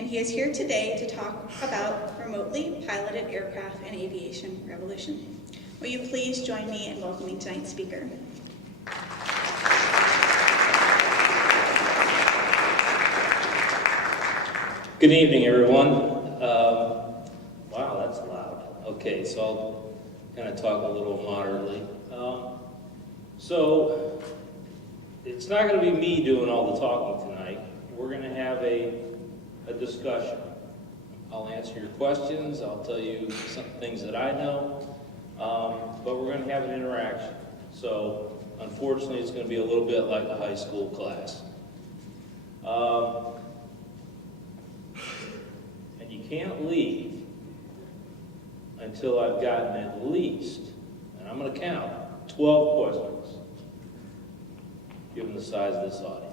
And he is here today to talk about remotely piloted aircraft and aviation revolution. Will you please join me in welcoming tonight's speaker? Good evening, everyone. Wow, that's loud. Okay, so I'll kind of talk a little moderately. So it's not going to be me doing all the talking tonight. We're going to have a discussion. I'll answer your questions. I'll tell you some things that I know, but we're going to have an interaction. So unfortunately, it's going to be a little bit like a high school class. And you can't leave until I've gotten at least, and I'm going to count, 12 questions, given the size of this audience.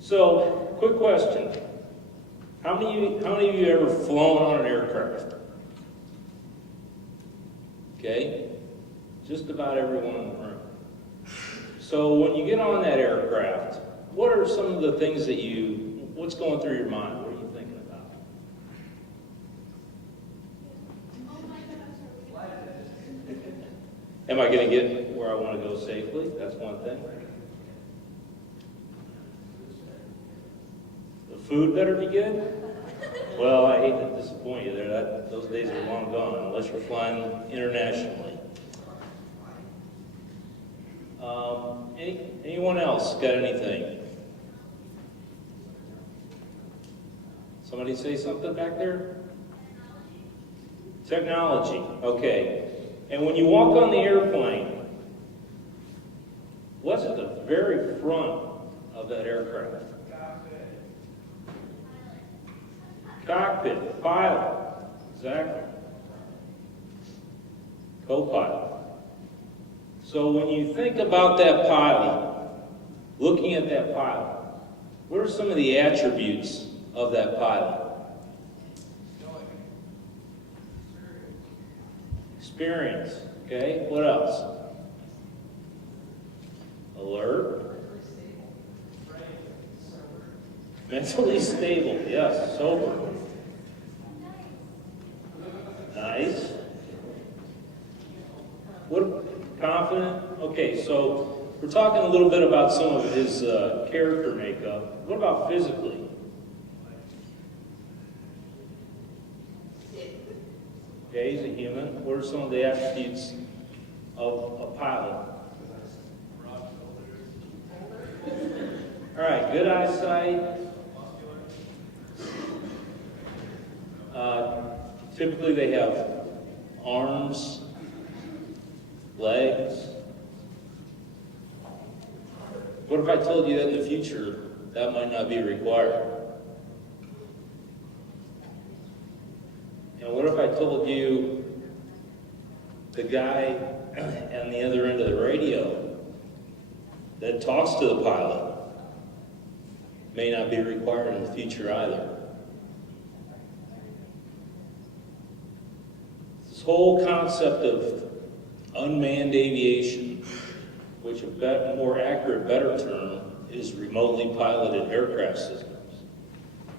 So, quick question. How many of you ever flown on an aircraft? Okay? Just about everyone in the room. So when you get on that aircraft, what are some of the things that what's going through your mind? What are you thinking about? Am I going to get where I want to go safely? That's one thing. The food better be good? Well, I hate to disappoint you there. Those days are long gone, unless you're flying internationally. Anyone else got anything? Somebody say something back there? Technology. Okay. And when you walk on the airplane, what's at the very front of that aircraft? Cockpit, pilot, exactly. Co-pilot. So when you think about that pilot, looking at that pilot, what are some of the attributes of that pilot? Experience, okay? What else? Alert. Mentally stable, yes, sober. Nice. What? Confident? Okay, so we're talking a little bit about some of his character makeup. What about physically? Okay, he's a human. What are some of the attributes of a pilot? All right, good eyesight. Typically they have arms, legs. What if I told you that in the future that might not be required? And what if I told you the guy on the other end of the radio that talks to the pilot may not be required in the future either? This whole concept of unmanned aviation, which a more accurate, better term, is remotely piloted aircraft systems,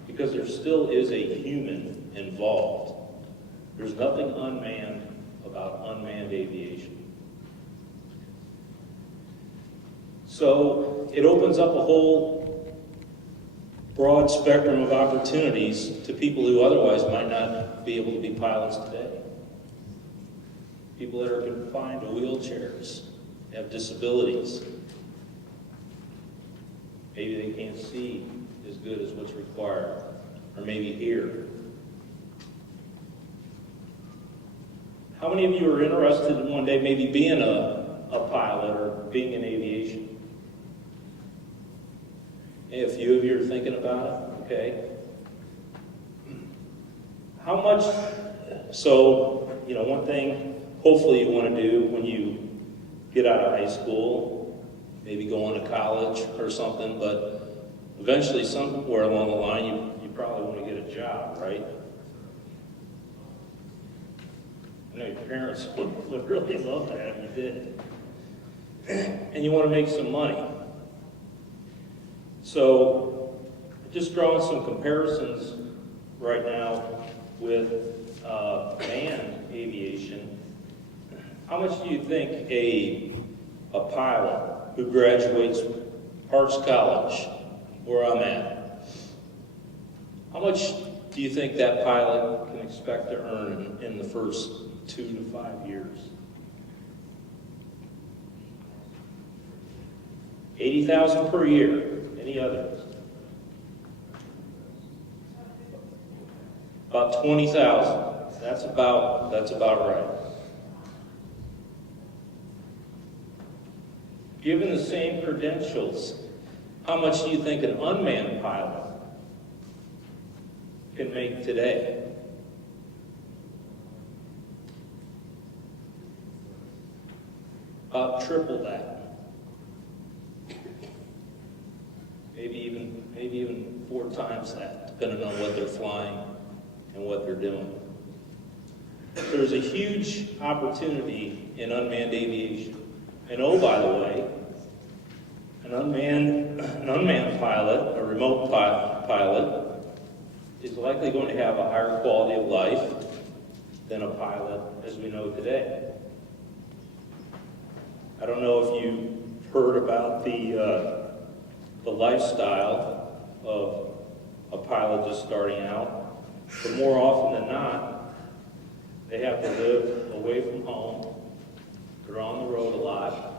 because there still is a human involved. There's nothing unmanned about unmanned aviation. So it opens up a whole broad spectrum of opportunities to people who otherwise might not be able to be pilots today. People that are confined to wheelchairs, have disabilities. Maybe they can't see as good as what's required, or maybe hear. How many of you are interested in one day maybe being a pilot or being in aviation? A few of you are thinking about it, okay. How much, so, one thing hopefully you want to do when you get out of high school, maybe go on to college or something, but eventually somewhere along the line you probably want to get a job, right? I know your parents would really love that if you did. And you want to make some money. So just drawing some comparisons right now with manned aviation. How much do you think a pilot who graduates Parks College, where I'm at, how much do you think that pilot can expect to earn in the first 2 to 5 years? $80,000 per year. Any others? About 20,000. That's about right. Given the same credentials, how much do you think an unmanned pilot can make today? About triple that. Maybe even 4 times that, depending on what they're flying and what they're doing. So there's a huge opportunity in unmanned aviation. And oh, by the way, an unmanned pilot, a remote pilot, is likely going to have a higher quality of life than a pilot as we know today. I don't know if you heard about the lifestyle of a pilot just starting out, but more often than not, they have to live away from home. They're on the road a lot.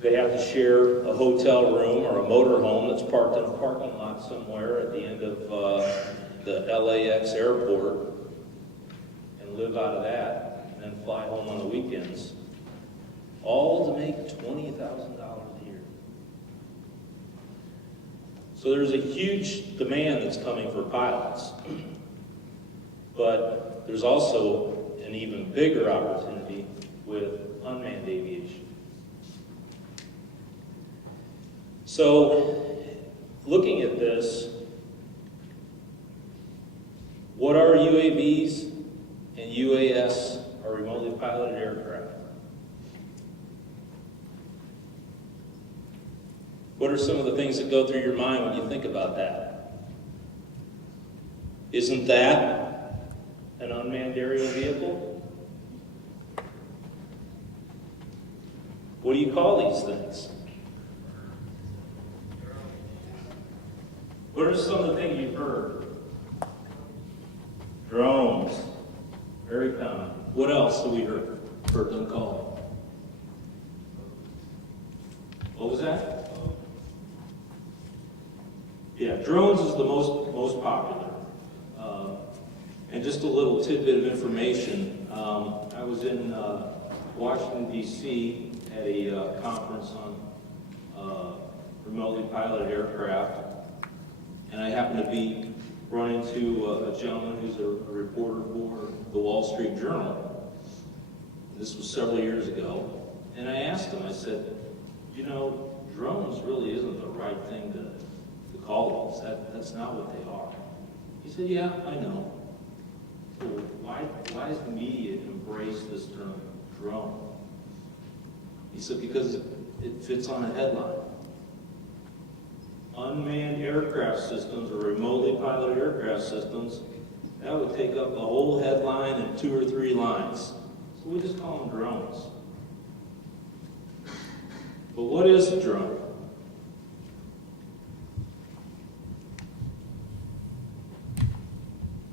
They have to share a hotel room or a motor home that's parked in a parking lot somewhere at the end of the LAX airport and live out of that and then fly home on the weekends, all to make $20,000 a year. So there's a huge demand that's coming for pilots, but there's also an even bigger opportunity with unmanned aviation. So, looking at this, what are UAVs and UAS, or remotely piloted aircraft? What are some of the things that go through your mind when you think about that? Isn't that an unmanned aerial vehicle? What do you call these things? What are some of the things you've heard? Drones, very common. What else have we heard them called? What was that? Yeah, drones is the most popular. And just a little tidbit of information. I was in Washington, D.C. at a conference on remotely piloted aircraft. And I happened to be running into a gentleman who's a reporter for the Wall Street Journal. This was several years ago. And I asked him, I said, you know, drones really isn't the right thing to call these. That's not what they are. He said, yeah, I know. So why does the media embrace this term drone? He said, because it fits on a headline. Unmanned aircraft systems or remotely piloted aircraft systems, that would take up the whole headline in 2 or 3 lines. So we just call them drones. But what is a drone?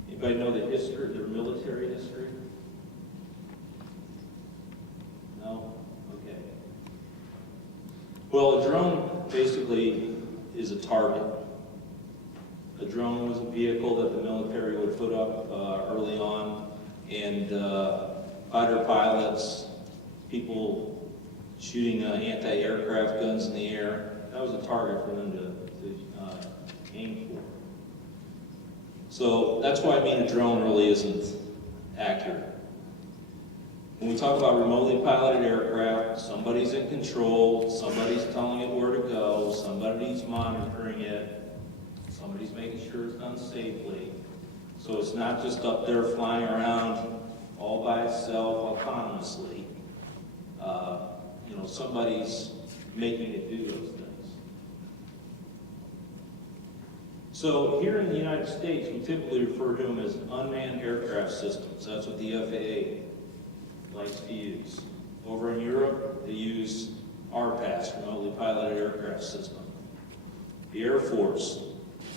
Anybody know the history, their military history? No? Okay. Well, a drone basically is a target. A drone was a vehicle that the military would put up early on, and fighter pilots, people shooting anti-aircraft guns in the air, that was a target for them to aim for. So that's why I mean a drone really isn't accurate. When we talk about remotely piloted aircraft, somebody's in control, somebody's telling it where to go, somebody's monitoring it, somebody's making sure it's done safely. So it's not just up there flying around all by itself autonomously. Somebody's making it do those things. So here in the United States, we typically refer to them as unmanned aircraft systems. That's what the FAA likes to use. Over in Europe, they use RPAS, remotely piloted aircraft system. The Air Force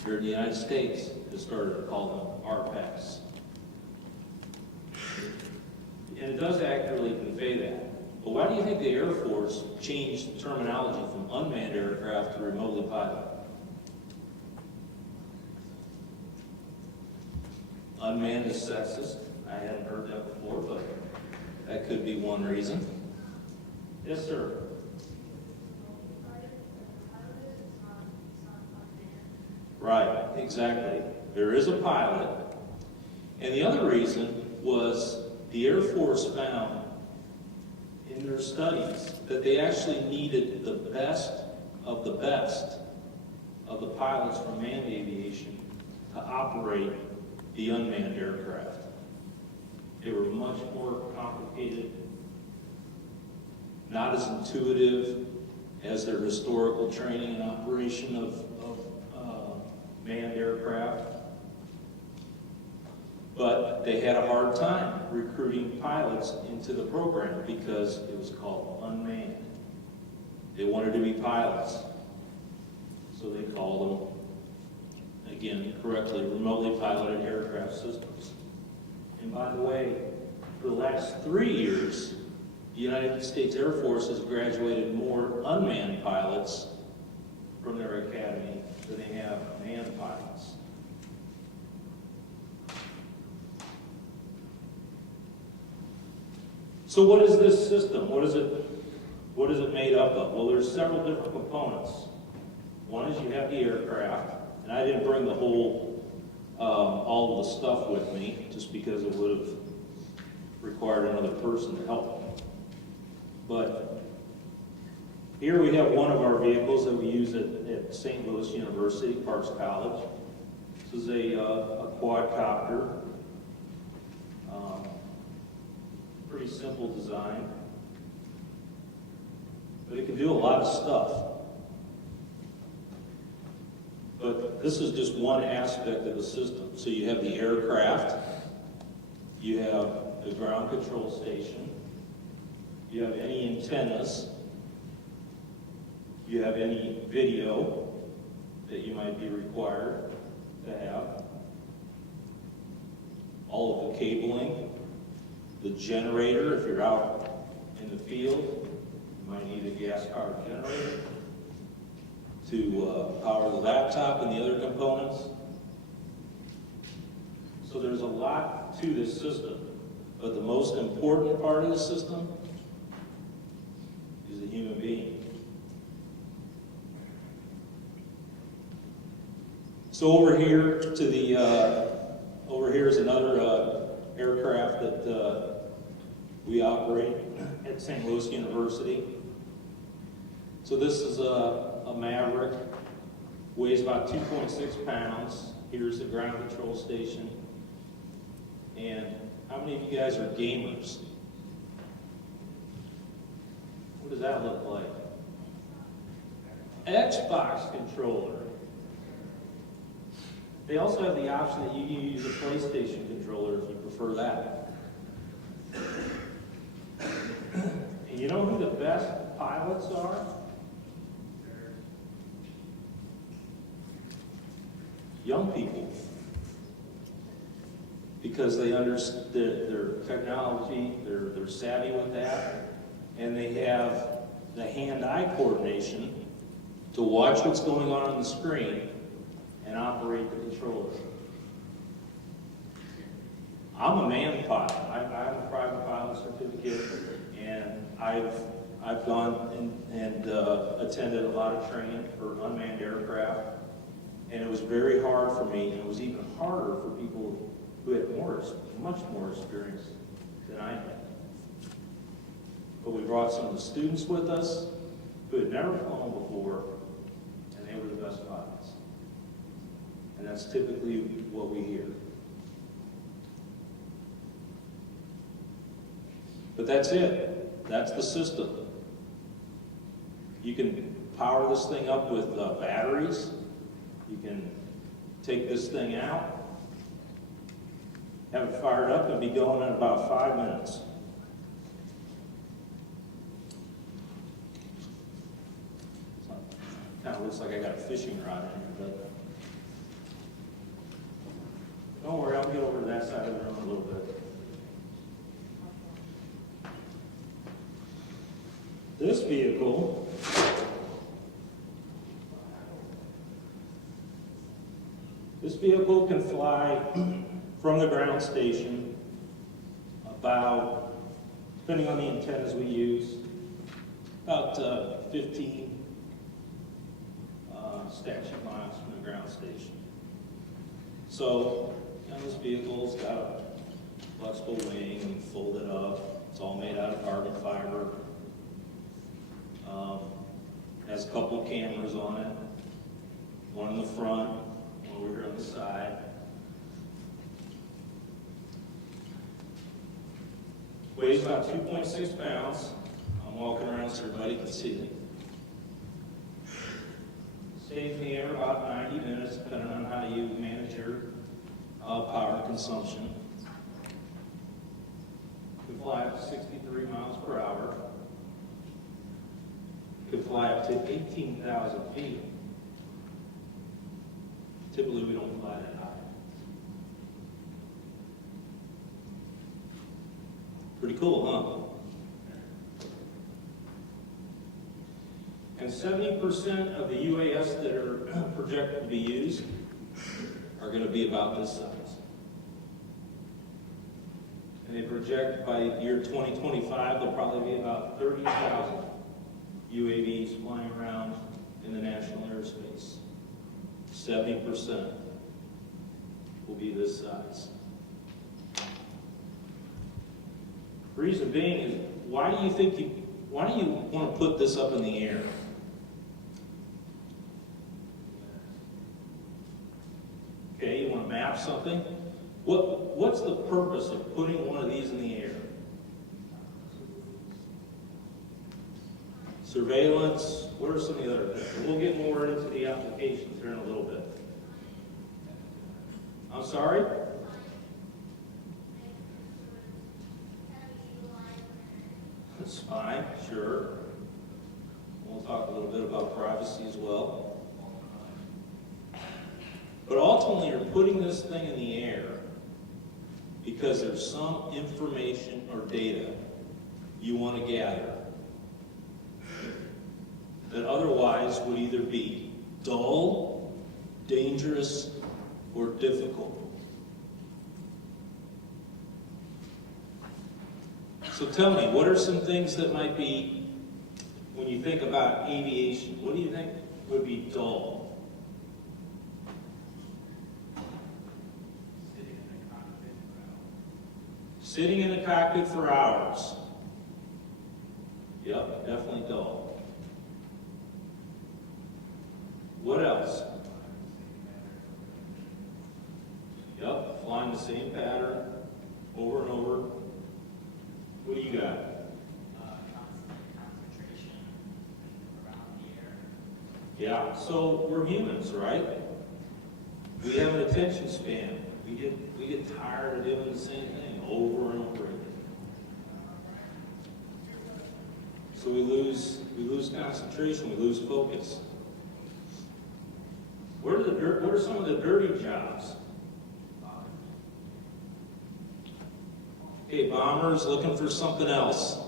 here in the United States has started to call them RPAS. And it does accurately convey that. But why do you think the Air Force changed terminology from unmanned aircraft to remotely piloted? Unmanned is sexist. I hadn't heard that before, but that could be one reason. Yes, sir. Right, exactly. There is a pilot. And the other reason was the Air Force found in their studies that they actually needed the best of the pilots from manned aviation to operate the unmanned aircraft. They were much more complicated, not as intuitive as their historical training and operation of manned aircraft. But they had a hard time recruiting pilots into the program because it was called unmanned. They wanted to be pilots, so they called them, again, correctly, remotely piloted aircraft systems. And by the way, for the last 3 years, the United States Air Force has graduated more unmanned pilots from their academy than they have manned pilots. So what is this system? What is it made up of? Well, there's several different components. One is you have the aircraft, and I didn't bring the whole, all of the stuff with me, just because it would have required another person to help me. But here we have one of our vehicles that we use at St. Louis University, Parks College. This is a quadcopter. Pretty simple design, but it can do a lot of stuff. But this is just one aspect of the system. So you have the aircraft, you have the ground control station, you have any antennas, you have any video that you might be required to have, all of the cabling, the generator. If you're out in the field, you might need a gas-powered generator to power the laptop and the other components. So there's a lot to this system, but the most important part of the system is the human being. So over here is another aircraft that we operate at St. Louis University. So this is a Maverick, weighs about 2.6 pounds. Here's the ground control station. And how many of you guys are gamers? What does that look like? Xbox controller. They also have the option that you can use a PlayStation controller if you prefer that. And you know who the best pilots are? Young people. Because they understand their technology, they're savvy with that, and they have the hand-eye coordination to watch what's going on the screen and operate the controller. I'm a manned pilot. I have a private pilot certificate, and I've gone and attended a lot of training for unmanned aircraft, and it was very hard for me, and it was even harder for people who had much more experience than I had. But we brought some of the students with us who had never flown before, and they were the best pilots. And that's typically what we hear. But that's it. That's the system. You can power this thing up with batteries. You can take this thing out, have it fired up, and be going in about 5 minutes. Kind of looks like I got a fishing rod in here, but don't worry, I'll get over to that side of the room a little bit. This vehicle can fly from the ground station about, depending on the antennas we use, about 15 statute miles from the ground station. So, this vehicle's got a flexible wing and folded up. It's all made out of carbon fiber. Has a couple of cameras on it. One in the front, one over here on the side. Weighs about 2.6 pounds. I'm walking around so everybody can see it. Stays in the air about 90 minutes, depending on how you manage your power consumption. Can fly up to 63 miles per hour. Could fly up to 18,000 feet. Typically, we don't fly that high. Pretty cool, huh? And 70% of the UAS that are projected to be used are going to be about this size. And they project by year 2025, there'll probably be about 30,000 UAVs flying around in the national airspace. 70% will be this size. The reason being is, why do you want to put this up in the air? Okay, you want to map something? What's the purpose of putting one of these in the air? Surveillance, what are some of the other things? We'll get more into the applications here in a little bit. I'm sorry? That's fine, sure. We'll talk a little bit about privacy as well. But ultimately, you're putting this thing in the air because there's some information or data you want to gather that otherwise would either be dull, dangerous, or difficult. So tell me, what are some things that might be, when you think about aviation, what do you think would be dull? Sitting in a cockpit for hours. Yep, definitely dull. What else? Yep, flying the same pattern over and over. What do you got? Concentration around the air. Yeah, so we're humans, right? We have an attention span. We get tired of doing the same thing over and over again. So we lose concentration, we lose focus. What are some of the dirty jobs? Okay, bombers looking for something else.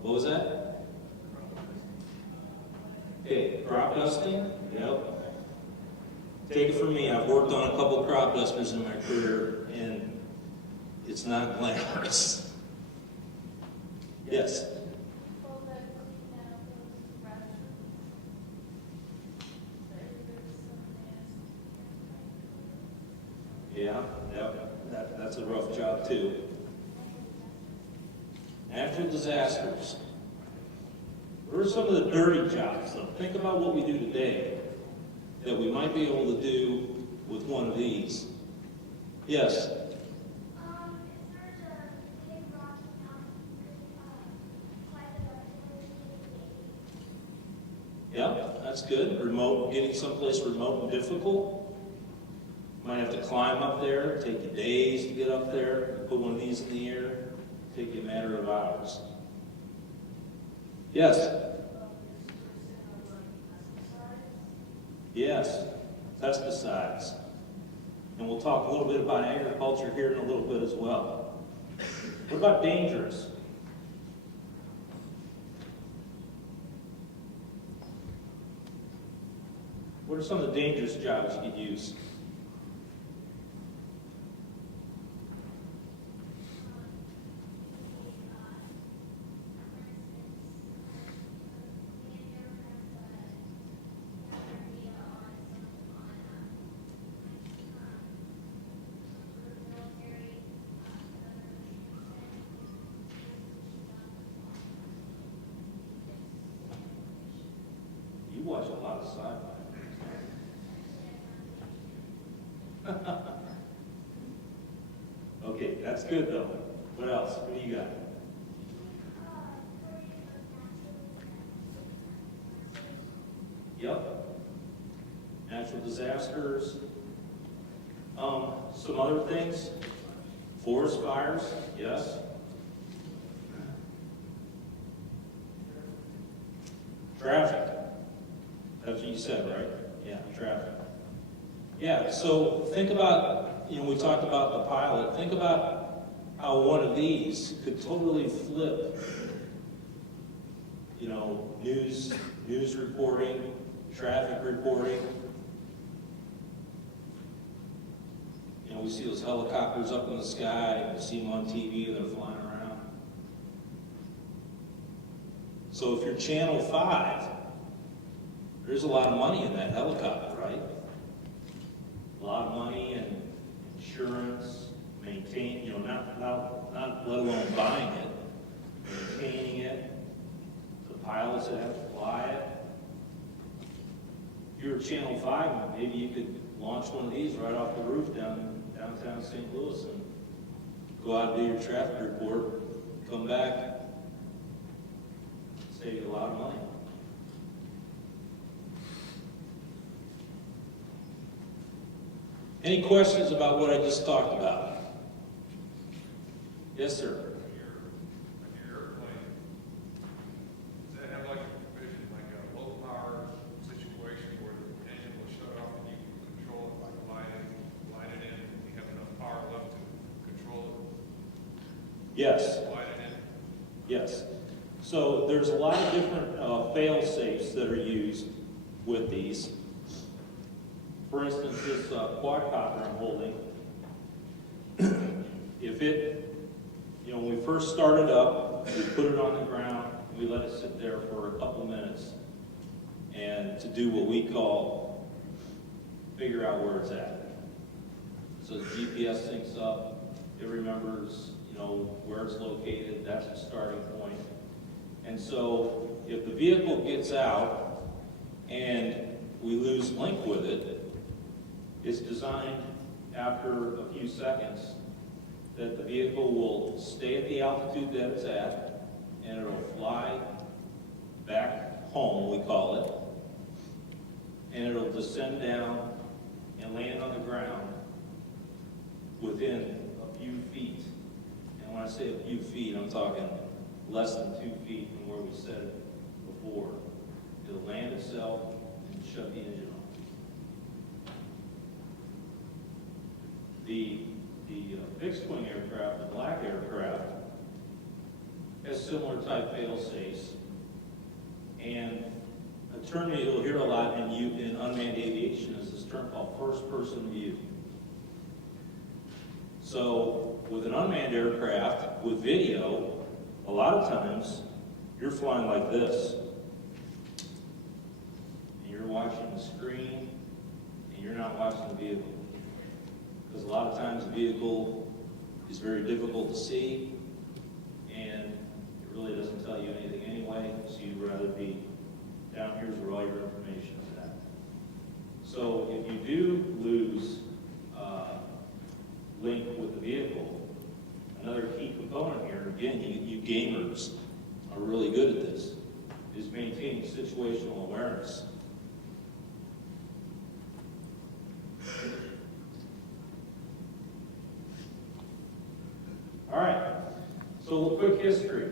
What was that? Okay, crop dusting? Yep. Take it from me, I've worked on a couple crop dusters in my career, and it's not glamorous. Yes? Yeah, that's a rough job too. Natural disasters. What are some of the dirty jobs? So think about what we do today that we might be able to do with one of these. Yes? Yep, that's good. Remote, getting someplace remote and difficult. Might have to climb up there, take you days to get up there. Put one of these in the air, take you a matter of hours. Yes? Yes, pesticides. And we'll talk a little bit about agriculture here in a little bit as well. What about dangerous? What are some of the dangerous jobs you could use? You watch a lot of sci-fi. Okay, that's good though. What else? What do you got? Yep. Natural disasters. Some other things. Forest fires, yes. Traffic. That's what you said, right? Yeah, traffic. Yeah, so think about, we talked about the pilot. Think about how one of these could totally flip, news reporting, traffic reporting. We see those helicopters up in the sky, and we see them on TV, and they're flying around. So if you're Channel 5, there's a lot of money in that helicopter, right? A lot of money and insurance, maintain, not let alone buying it, maintaining it, the pilots that have to fly it. If you're Channel 5, maybe you could launch one of these right off the roof downtown St. Louis and go out and do your traffic report, come back, save you a lot of money. Any questions about what I just talked about? Yes, sir. Your airplane, does that have like a provision, like a low power situation where the engine will shut off and you can control it by glide it in, and you have enough power left to control it? Yes. Glide it in? Yes. So there's a lot of different fail-safes that are used with these. For instance, this quadcopter I'm holding, if it, when we first started up, we put it on the ground, and we let it sit there for a couple minutes, and to do what we call figure out where it's at. So the GPS syncs up, it remembers, where it's located, that's the starting point. And so if the vehicle gets out and we lose link with it, it's designed after a few seconds that the vehicle will stay at the altitude that it's at, and it'll fly back home, we call it, and it'll descend down and land on the ground within a few feet. And when I say a few feet, I'm talking less than 2 feet from where we set it before. It'll land itself and shut the engine off. The fixed-wing aircraft, the black aircraft, has similar type fail-safes. And a term you'll hear a lot in unmanned aviation is this term called first-person view. So with an unmanned aircraft, with video, a lot of times you're flying like this. And you're watching the screen, and you're not watching the vehicle. Because a lot of times the vehicle is very difficult to see, and it really doesn't tell you anything anyway, so you'd rather be down here's where all your information is at. So if you do lose link with the vehicle, another key component here, again, you gamers are really good at this, is maintaining situational awareness. All right, so a quick history.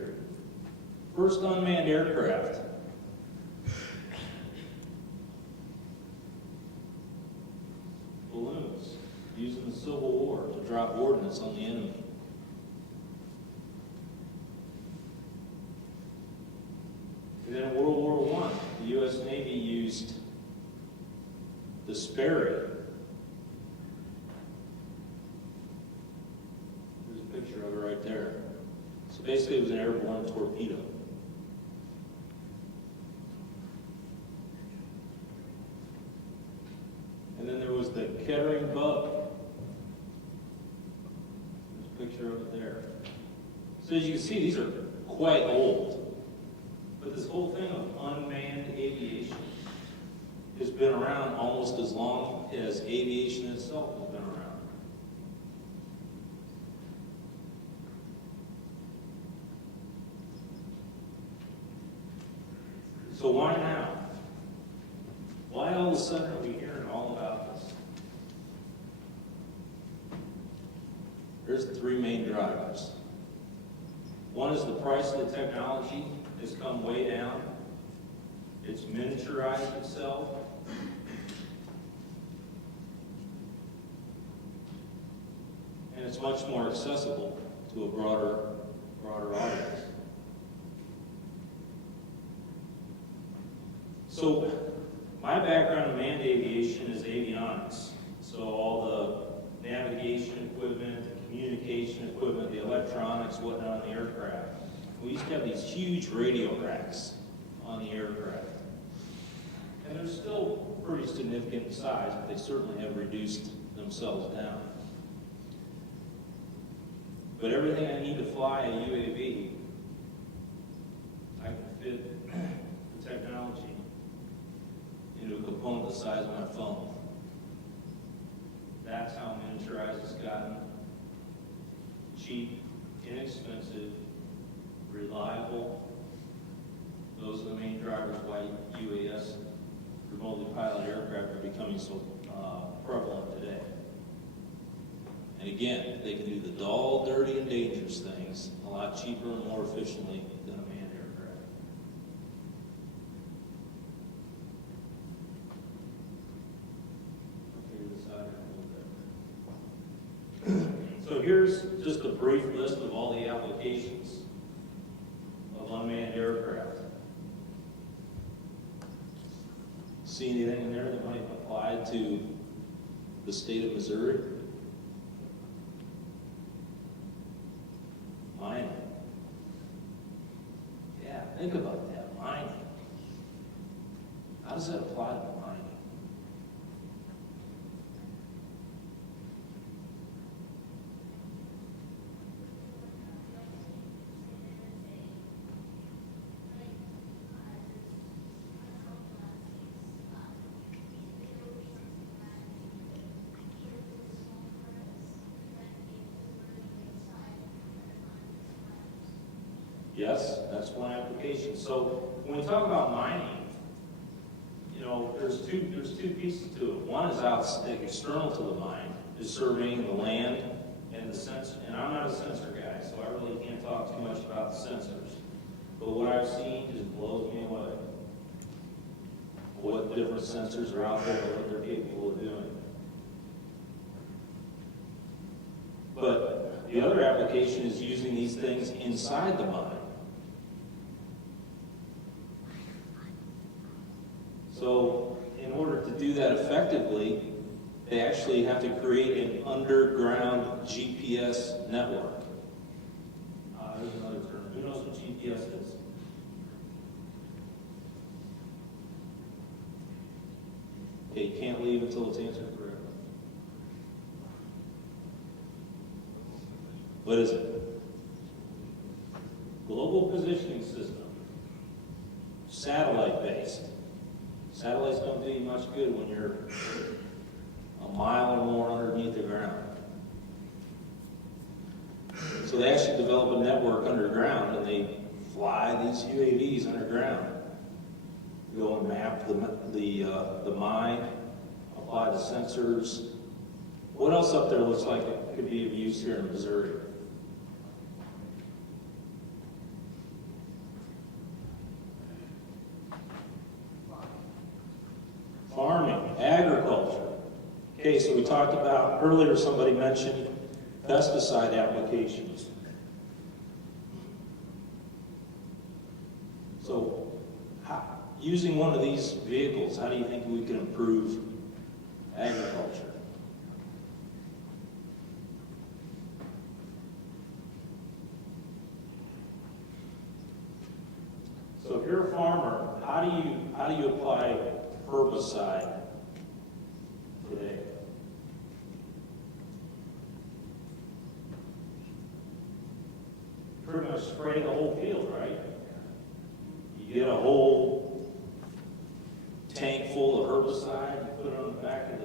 First unmanned aircraft. Balloons, used in the Civil War to drop ordnance on the enemy. And then in World War I, the U.S. Navy used the Sperry. There's a picture of it right there. So basically it was an airborne torpedo. And then there was the Kettering Bug. There's a picture of it there. So as you can see, these are quite old. But this whole thing of unmanned aviation has been around almost as long as aviation itself has been around. So why now? Why all of a sudden are we hearing all about this? There's three main drivers. One is the price of the technology has come way down. It's miniaturized itself. And it's much more accessible to a broader audience. So my background in manned aviation is avionics. So all the navigation equipment, the communication equipment, the electronics, whatnot on the aircraft. We used to have these huge radio racks on the aircraft. And they're still pretty significant in size, but they certainly have reduced themselves down. But everything I need to fly a UAV, I can fit the technology into a component the size of my phone. That's how miniaturized it's gotten. Cheap, inexpensive, reliable. Those are the main drivers why UAS, remotely piloted aircraft, are becoming so prevalent today. And again, they can do the dull, dirty, and dangerous things a lot cheaper and more efficiently than a manned aircraft. I'll figure this out here in a little bit. So here's just a brief list of all the applications of unmanned aircraft. See anything in there that might apply to the state of Missouri? Mining. Yeah, think about that, mining. How does that apply to mining? Yes, that's one application. So when we talk about mining, you know, there's two pieces to it. One is out external to the mine, is surveying the land and the sensor. And I'm not a sensor guy, so I really can't talk too much about the sensors. But what I've seen just blows me away. What different sensors are out there and what they're capable of doing. But the other application is using these things inside the mine. So in order to do that effectively, they actually have to create an underground GPS network. There's another term. Who knows what GPS is? Okay, you can't leave until it's answered correctly. What is it? Global positioning system. Satellite-based. Satellites don't do you much good when you're a mile or more underneath the ground. So they actually develop a network underground and they fly these UAVs underground. go and map the mine, apply the sensors. What else up there looks like it could be of use here in Missouri? Farming, agriculture. Okay, so we talked about, earlier somebody mentioned pesticide applications. So, using one of these vehicles, how do you think we can improve agriculture? So if you're a farmer, how do you apply herbicide today? You're pretty much spray the whole field, right? You get a whole tank full of herbicide, you put it on the back of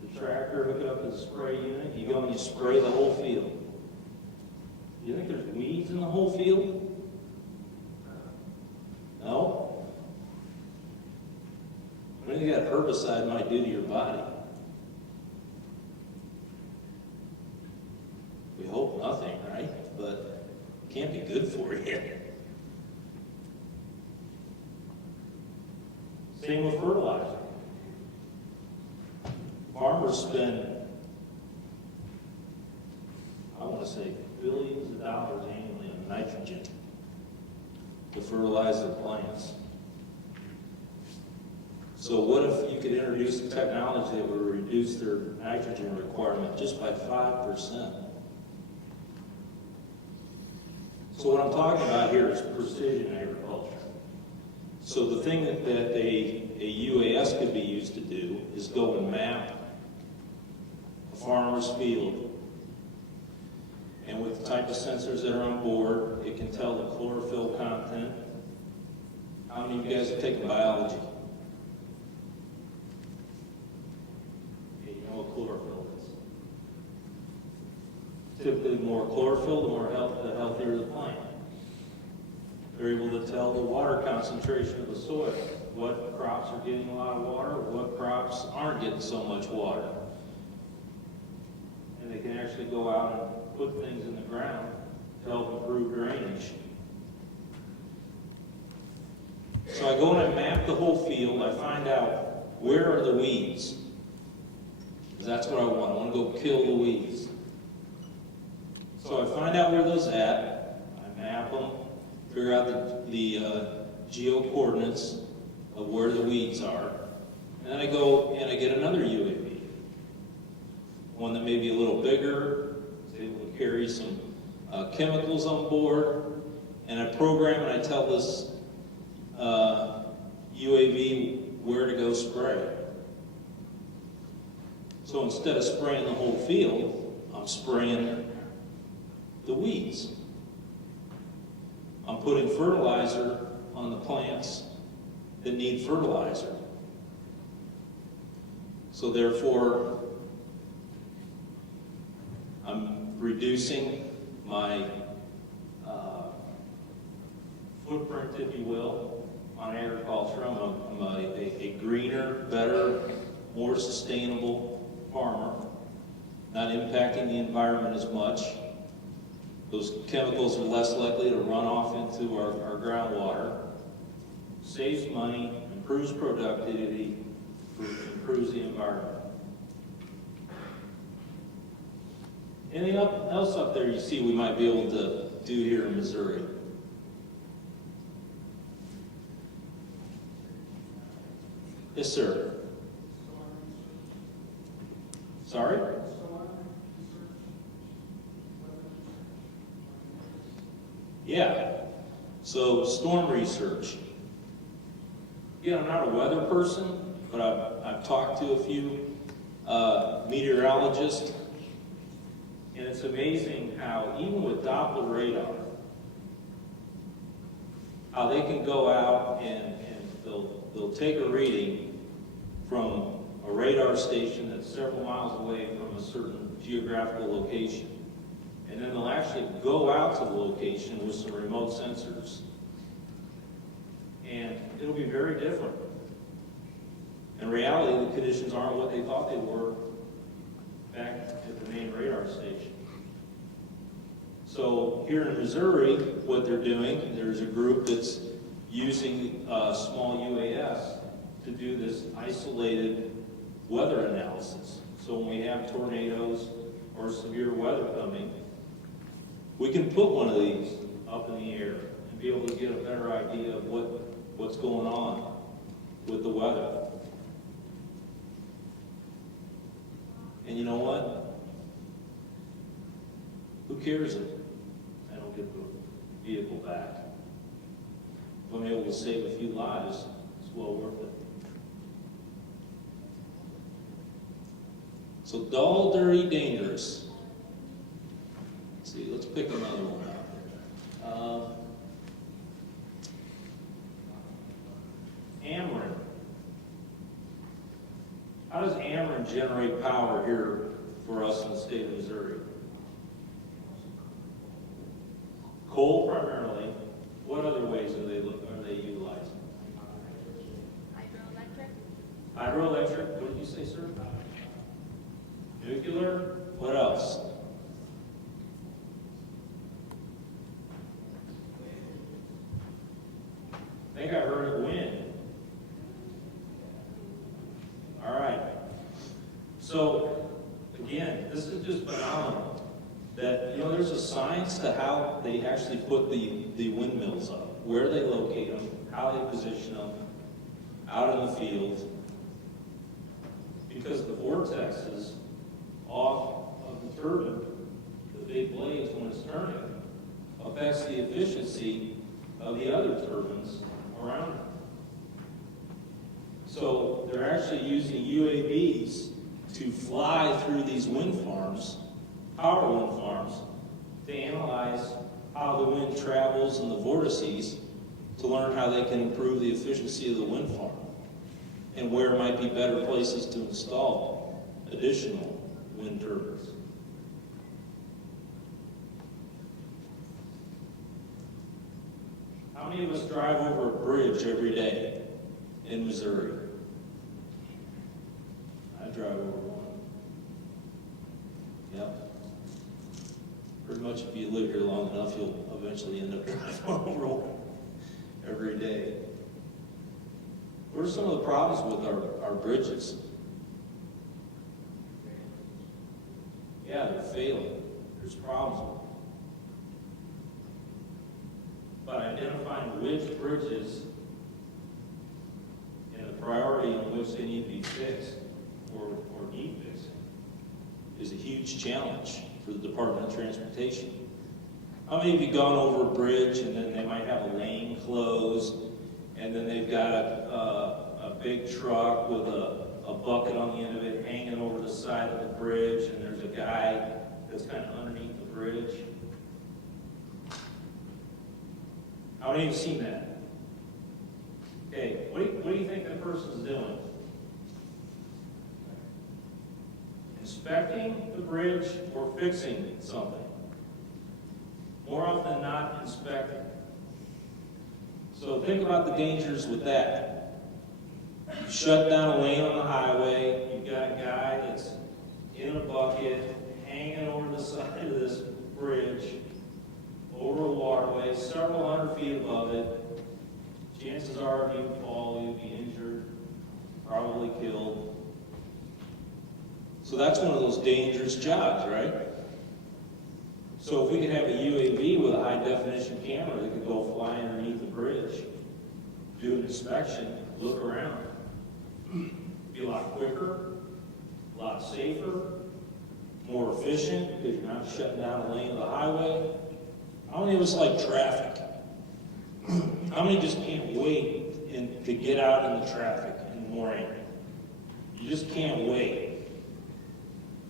the tractor, hook it up to the spray unit, you go and you spray the whole field. You think there's weeds in the whole field? No? What do you think that herbicide might do to your body? We hope nothing, right? But it can't be good for you. Same with fertilizer. Farmers spend, I want to say, billions of dollars annually on nitrogen to fertilize their plants. So what if you could introduce a technology that would reduce their nitrogen requirement just by 5%? So what I'm talking about here is precision agriculture. So the thing that a UAS could be used to do is go and map a farmer's field. And with the type of sensors that are on board, it can tell the chlorophyll content. How many of you guys have taken biology? Okay, you know what chlorophyll is. Typically, the more chlorophyll, the healthier the plant. They're able to tell the water concentration of the soil, what crops are getting a lot of water, what crops aren't getting so much water. And they can actually go out and put things in the ground to help improve drainage. So I go in and map the whole field. I find out where are the weeds. Because that's what I want. I want to go kill the weeds. So I find out where those at. I map them, figure out the geo coordinates of where the weeds are. And then I go and I get another UAV. One that may be a little bigger, is able to carry some chemicals on board. And I program and I tell this UAV where to go spray. So instead of spraying the whole field, I'm spraying the weeds. I'm putting fertilizer on the plants that need fertilizer. So therefore, I'm reducing my footprint, if you will, on agriculture. I'm a greener, better, more sustainable farmer, not impacting the environment as much. Those chemicals are less likely to run off into our groundwater. Saves money, improves productivity, improves the environment. Anything else up there you see we might be able to do here in Missouri? Yes, sir. Sorry? Yeah. So storm research. Again, I'm not a weather person, but I've talked to a few meteorologists, and it's amazing how even with Doppler radar, how they can go out and they'll take a reading from a radar station that's several miles away from a certain geographical location. And then they'll actually go out to the location with some remote sensors And it'll be very different. In reality, the conditions aren't what they thought they were back at the main radar station. So here in Missouri, what they're doing, there's a group that's using a small UAS to do this isolated weather analysis. So when we have tornadoes or severe weather coming, we can put one of these up in the air and be able to get a better idea of what's going on with the weather. And you know what? Who cares if I don't get the vehicle back? If I'm able to save a few lives, it's well worth it. So dull, dirty, dangerous. Let's see, let's pick another one out. Ameren. How does Ameren generate power here for us in the state of Missouri? Coal primarily. What other ways are they utilizing? Hydroelectric. Hydroelectric. What did you say, sir? Nuclear. What else? I think I heard of wind. All right. So, again, this is just phenomenal. That, there's a science to how they actually put the windmills up, where they locate them, how they position them, out in the field. Because the vortexes off of the turbine, the big blades when it's turning, affects the efficiency of the other turbines around it. So they're actually using UAVs to fly through these wind farms, power wind farms, to analyze how the wind travels in the vortices to learn how they can improve the efficiency of the wind farm and where might be better places to install additional wind turbines. How many of us drive over a bridge every day in Missouri? I drive over one. Yep. Pretty much if you live here long enough, you'll eventually end up driving over one every day. What are some of the problems with our bridges? Yeah, they're failing. There's problems with them. But identifying which bridges and the priority on which they need to be fixed or need fixing is a huge challenge for the Department of Transportation. How many of you gone over a bridge and then they might have a lane closed and then they've got a big truck with a bucket on the end of it hanging over the side of the bridge and there's a guy that's kind of underneath the bridge? How many of you have seen that? Okay, what do you think that person's doing? Inspecting the bridge or fixing something? More often than not, inspecting. So think about the dangers with that. You shut down a lane on the highway, you've got a guy that's in a bucket, hanging over the side of this bridge, over a waterway, several hundred feet above it. Chances are if you fall, you'll be injured, probably killed. So that's one of those dangerous jobs, right? So if we could have a UAV with a high-definition camera that could go fly underneath the bridge, do an inspection, look around, be a lot quicker, a lot safer, more efficient because you're not shutting down a lane of the highway. How many of us like traffic? How many just can't wait to get out in the traffic in the morning? You just can't wait.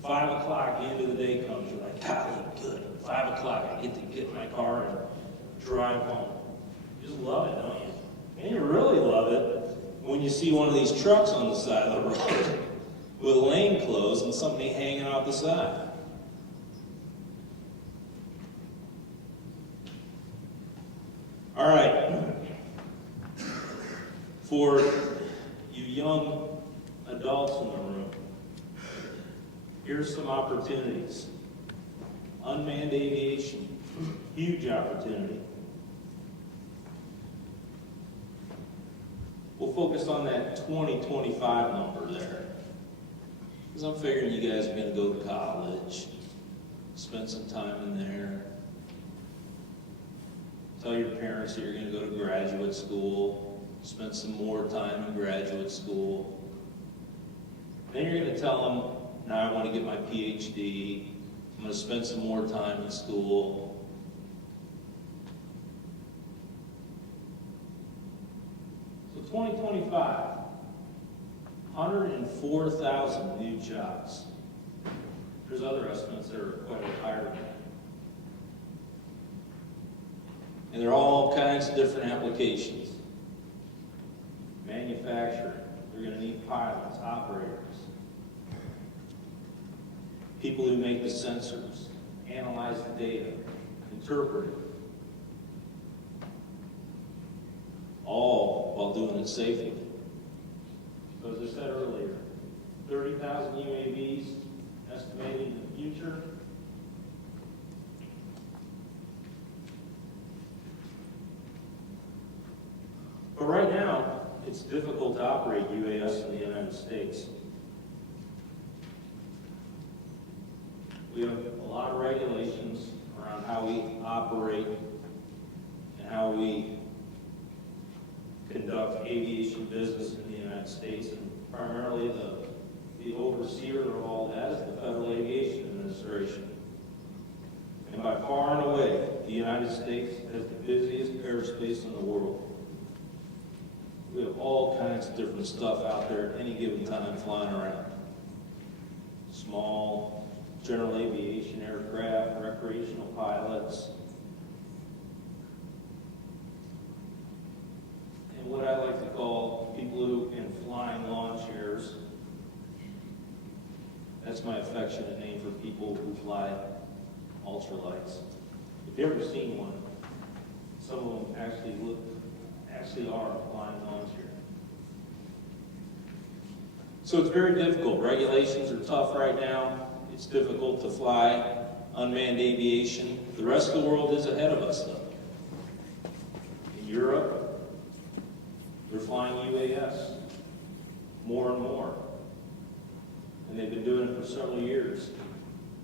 5 o'clock, the end of the day comes, you're like, golly, good. 5 o'clock, I get to get in my car and drive home. You just love it, don't you? And you really love it when you see one of these trucks on the side of the road with a lane closed and somebody hanging out the side. All right. For you young adults in the room, here's some opportunities. Unmanned aviation, huge opportunity. We'll focus on that 2025 number there. Because I'm figuring you guys are going to go to college, spend some time in there. Tell your parents that you're going to go to graduate school, spend some more time in graduate school. Then you're going to tell them, now I want to get my Ph.D. I'm going to spend some more time in school. So 2025, 104,000 new jobs. There's other estimates that are quite a bit higher than that. And there are all kinds of different applications. Manufacturing, they're going to need pilots, operators. People who make the sensors, analyze the data, interpret it. All while doing it safely. So as I said earlier, 30,000 UAVs estimated in the future. But right now, it's difficult to operate UAS in the United States. We have a lot of regulations around how we operate and how we conduct aviation business in the United States, and primarily the overseer of all that is the Federal Aviation Administration. And by far and away, the United States has the busiest airspace in the world. We have all kinds of different stuff out there at any given time flying around. Small, general aviation aircraft, recreational pilots, and what I like to call people who in flying lawn chairs. That's my affectionate name for people who fly ultralights. If you've ever seen one, some of them actually are a flying lawn chair. So it's very difficult. Regulations are tough right now. It's difficult to fly unmanned aviation. The rest of the world is ahead of us, though. In Europe, they're flying UAS more and more. And they've been doing it for several years.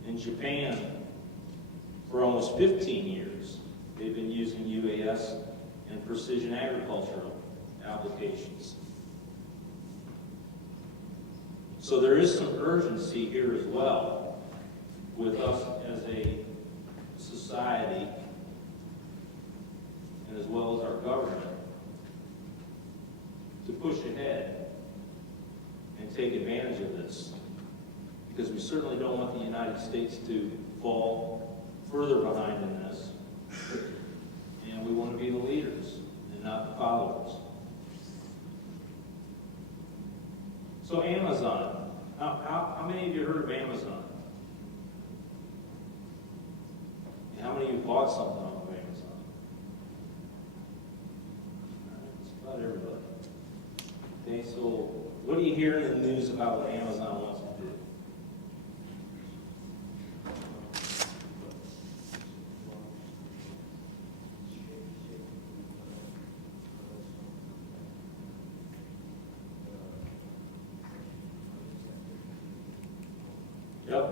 In Japan, for almost 15 years, they've been using UAS in precision agricultural applications. So there is some urgency here as well with us as a society and as well as our government to push ahead and take advantage of this, because we certainly don't want the United States to fall further behind in this, and we want to be the leaders and not the followers. So Amazon, how many of you heard of Amazon? And how many of you bought something off of Amazon? It's about everybody. Okay, so what do you hear in the news about what Amazon wants to do? Yep.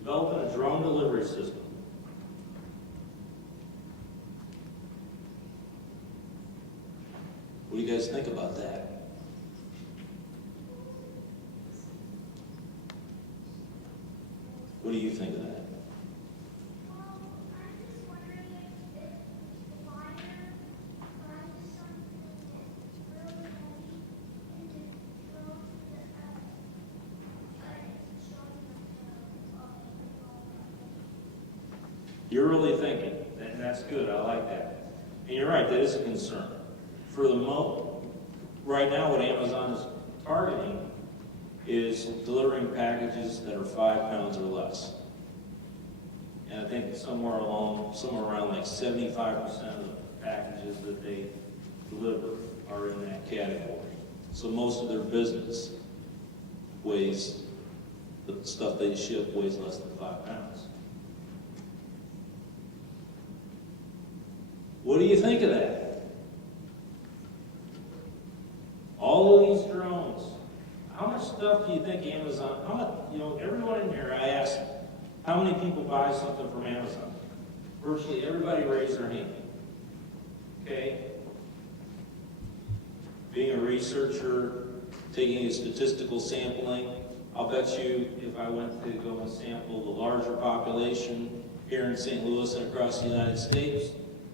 Developing a drone delivery system. What do you guys think about that? What do you think of that? You're really thinking, and that's good, I like that. And you're right, that is a concern. For the right now what Amazon is targeting is delivering packages that are 5 pounds or less. And I think somewhere around like 75% of the packages that they deliver are in that category. So most of their business weighs, the stuff they ship weighs less than 5 pounds. What do you think of that? All of these drones. How much stuff do you think Amazon, how much, everyone in here, I asked, how many people buy something from Amazon? Virtually everybody raised their hand. Okay? Being a researcher, taking a statistical sampling, I'll bet you if I went to go and sample the larger population here in St. Louis and across the United States,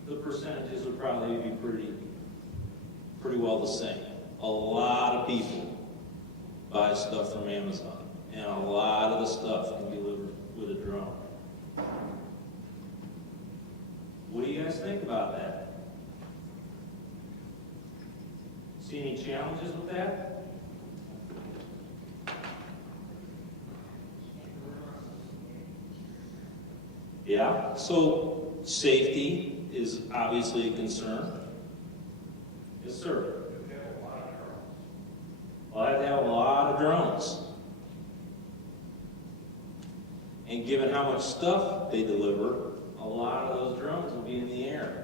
the percentages would probably be pretty well the same. A lot of people buy stuff from Amazon, and a lot of the stuff can be delivered with a drone. What do you guys think about that? See any challenges with that? Yeah, so safety is obviously a concern. Yes, sir. Well, I'd have a lot of drones. And given how much stuff they deliver, a lot of those drones will be in the air.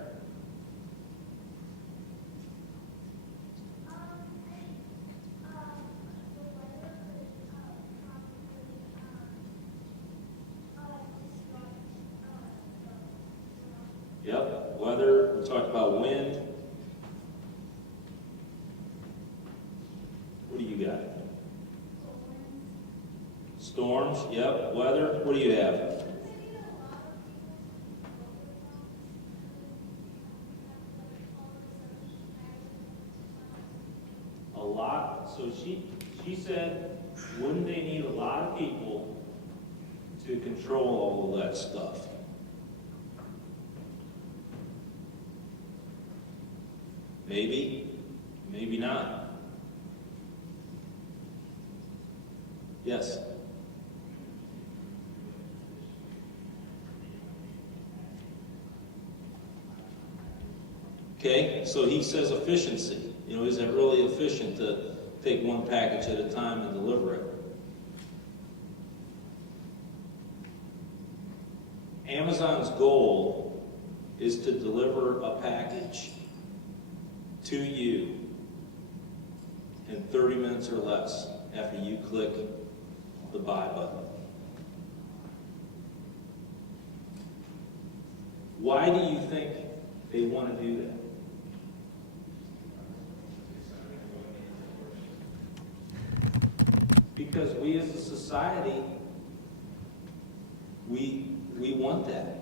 Yep, weather, we talked about wind. What do you got? Storms, yep, weather, what do you have? A lot, so she said, wouldn't they need a lot of people to control all of that stuff? Maybe, maybe not. Yes? Okay, so he says efficiency. Is it really efficient to take one package at a time and deliver it? Amazon's goal is to deliver a package to you in 30 minutes or less after you click the buy button. Why do you think they want to do that? Because we as a society, we want that.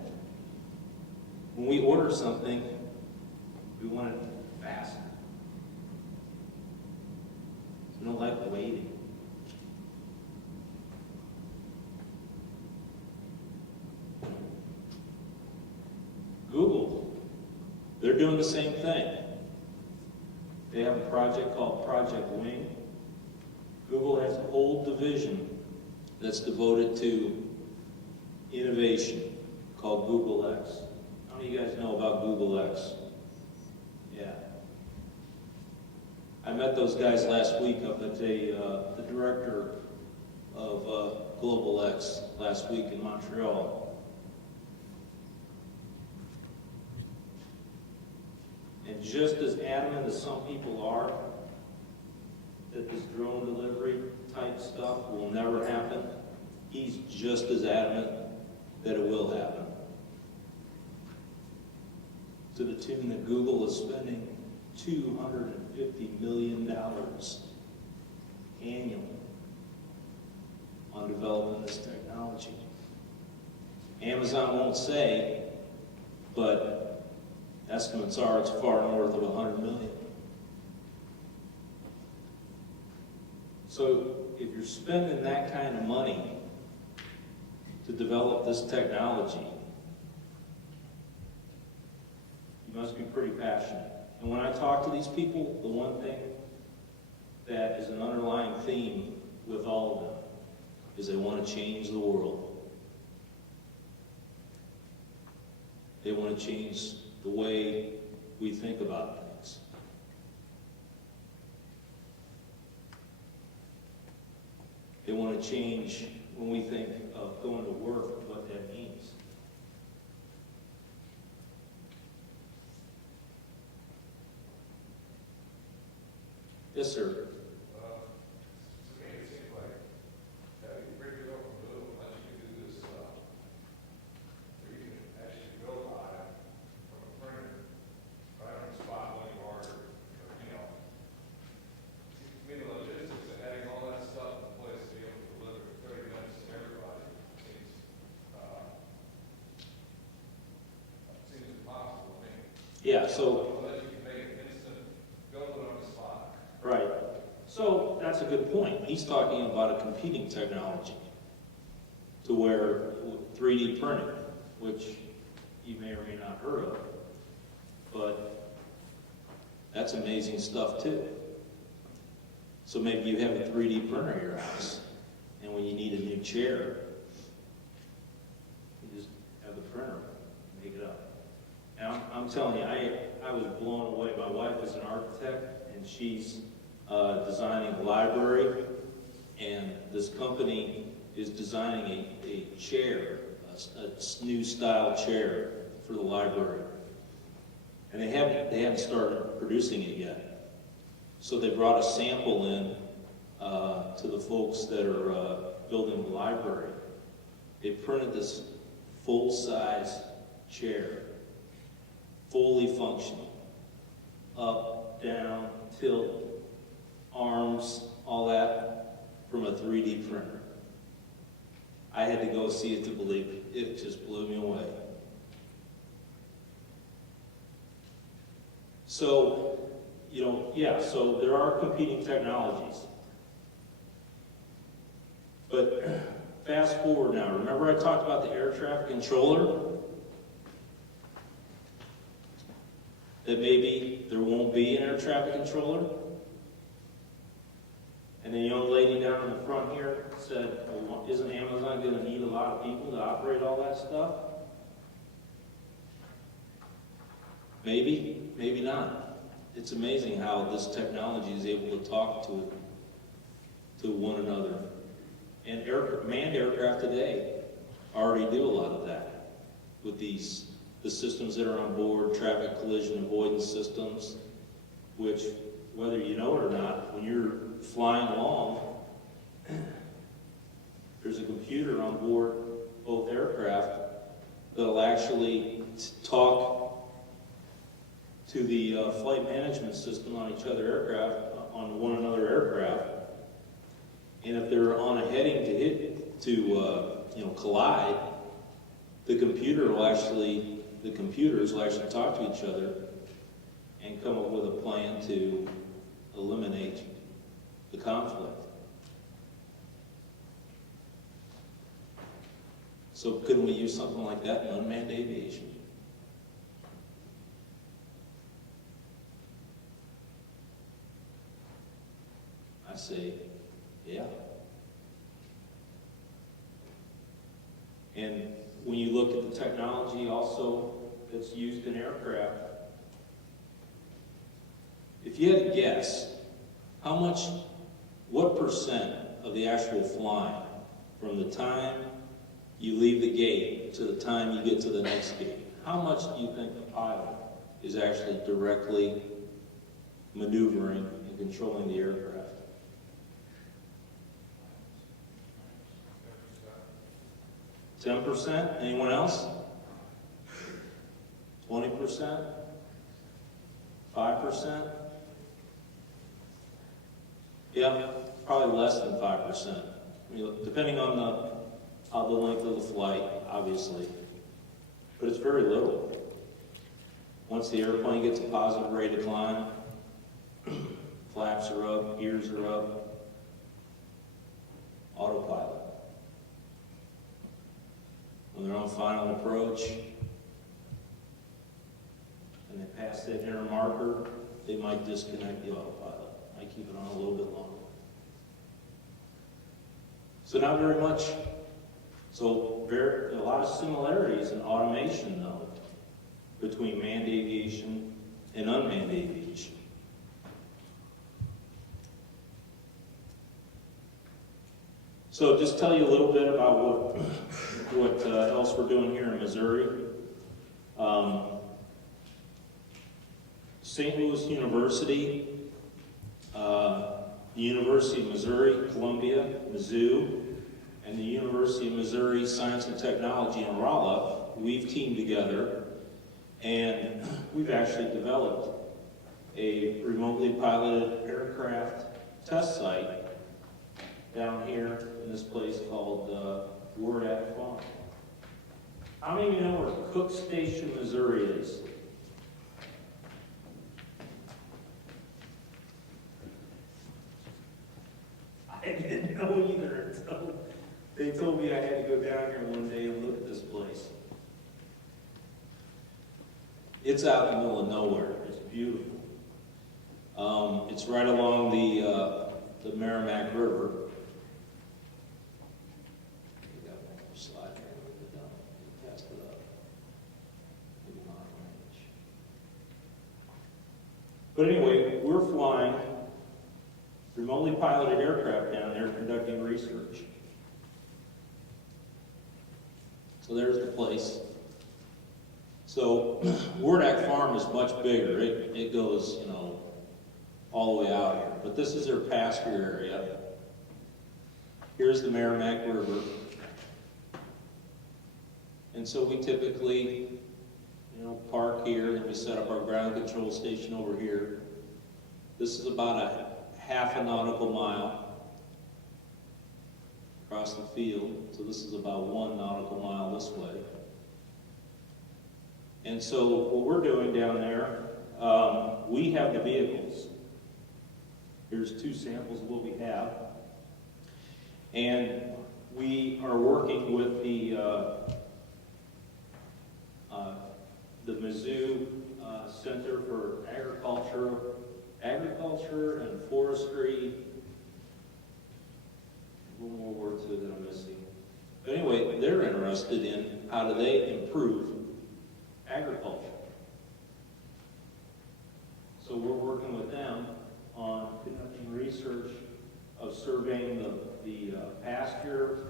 When we order something, we want it fast. We don't like waiting. Google, they're doing the same thing. They have a project called Project Wing. Google has a whole division that's devoted to innovation called Google X. How many of you guys know about Google X? Yeah. I met those guys last week up at the director of Global X last week in Montreal. And just as adamant as some people are that this drone delivery type stuff will never happen, he's just as adamant that it will happen. To the tune that Google is spending $250 million annually on developing this technology. Amazon won't say, but estimates are it's far north of $100 million. So if you're spending that kind of money to develop this technology, you must be pretty passionate. And when I talk to these people, the one thing that is an underlying theme with all of them is they want to change the world. They want to change the way we think about things. they want to change when we think of going to work, what that means. Yes, sir. To me, it seems like having to break it up a little, let you do this, where you can actually build on it from a printer, right on the spot when you order, you know. Seems to me the logistics of having all that stuff in place to be able to deliver 30 minutes to everybody seems impossible to me. Yeah, so, Unless you can make it instant, build it on the spot. right. So that's a good point. He's talking about a competing technology to where 3D printing, which you may or may not heard of, but that's amazing stuff too. So maybe you have a 3D printer in your house, and when you need a new chair, you just have the printer make it up. And I'm telling you, I was blown away. My wife is an architect, and she's designing a library, and this company is designing a chair, a new style chair for the library. And they haven't started producing it yet. So they brought a sample in to the folks that are building the library. They printed this full-size chair, fully functional, up, down, tilt, arms, all that, from a 3D printer. I had to go see it to believe it. It just blew me away. So, you know, yeah, so there are competing technologies. But fast forward now. Remember I talked about the air traffic controller? That maybe there won't be an air traffic controller? And the young lady down in the front here said, well, isn't Amazon going to need a lot of people to operate all that stuff? Maybe, maybe not. It's amazing how this technology is able to talk to one another. And manned aircraft today already do a lot of that with the systems that are on board, traffic collision avoidance systems, which, whether you know it or not, when you're flying along, there's a computer on board both aircraft that'll actually talk to the flight management system on each other aircraft, on one another aircraft, and if they're on a heading to collide, the computers will actually talk to each other and come up with a plan to eliminate the conflict. So couldn't we use something like that in unmanned aviation? I say, yeah. And when you look at the technology also that's used in aircraft, if you had to guess, what percent of the actual flying from the time you leave the gate to the time you get to the next gate, how much do you think the pilot is actually directly maneuvering and controlling the aircraft? 10%? Anyone else? 20%? 5%? Yeah, probably less than 5%. I mean, depending on the length of the flight, obviously. But it's very little. Once the airplane gets a positive rate of climb, flaps are up, gears are up, autopilot. When they're on final approach and they pass that inner marker, they might disconnect the autopilot. Might keep it on a little bit longer. So not very much. So a lot of similarities in automation, though, between manned aviation and unmanned aviation. So just tell you a little bit about what else we're doing here in Missouri. St. Louis University, the University of Missouri, Columbia, Mizzou, and the University of Missouri Science and Technology in Rolla, we've teamed together and we've actually developed a remotely piloted aircraft test site down here in this place called Wardak Farm. How many of you know where Cook Station, Missouri is? I didn't know either until they told me I had to go down here one day and look at this place. It's out in the middle of nowhere. It's beautiful. It's right along the Merrimack River. We got one more slide here. We're done. We passed it up. Maybe not range. But anyway, we're flying remotely piloted aircraft down there conducting research. So there's the place. So Wardak Farm is much bigger. It goes, you know, all the way out here. But this is their pasture area. Here's the Merrimack River. And so we typically, you know, park here, and we set up our ground control station over here. This is about a half a nautical mile across the field. So this is about 1 nautical mile this way. And so what we're doing down there, we have the vehicles. Here's 2 samples of what we have. And we are working with the Mizzou Center for Agriculture and Forestry. One more word to it that I'm missing. But anyway, they're interested in how do they improve agriculture. So we're working with them on conducting research of surveying the pasture,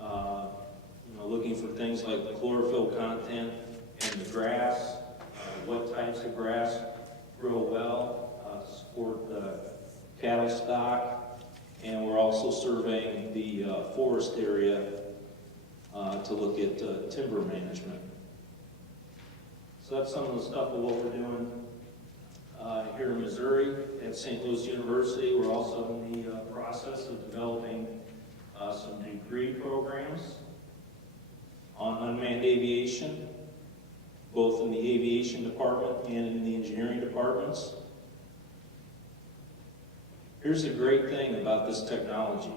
you know, looking for things like the chlorophyll content in the grass, what types of grass grow well, support the cattle stock, and we're also surveying the forest area to look at timber management. So that's some of the stuff of what we're doing here in Missouri at St. Louis University. We're also in the process of developing some degree programs on unmanned aviation, both in the aviation department and in the engineering departments. Here's the great thing about this technology.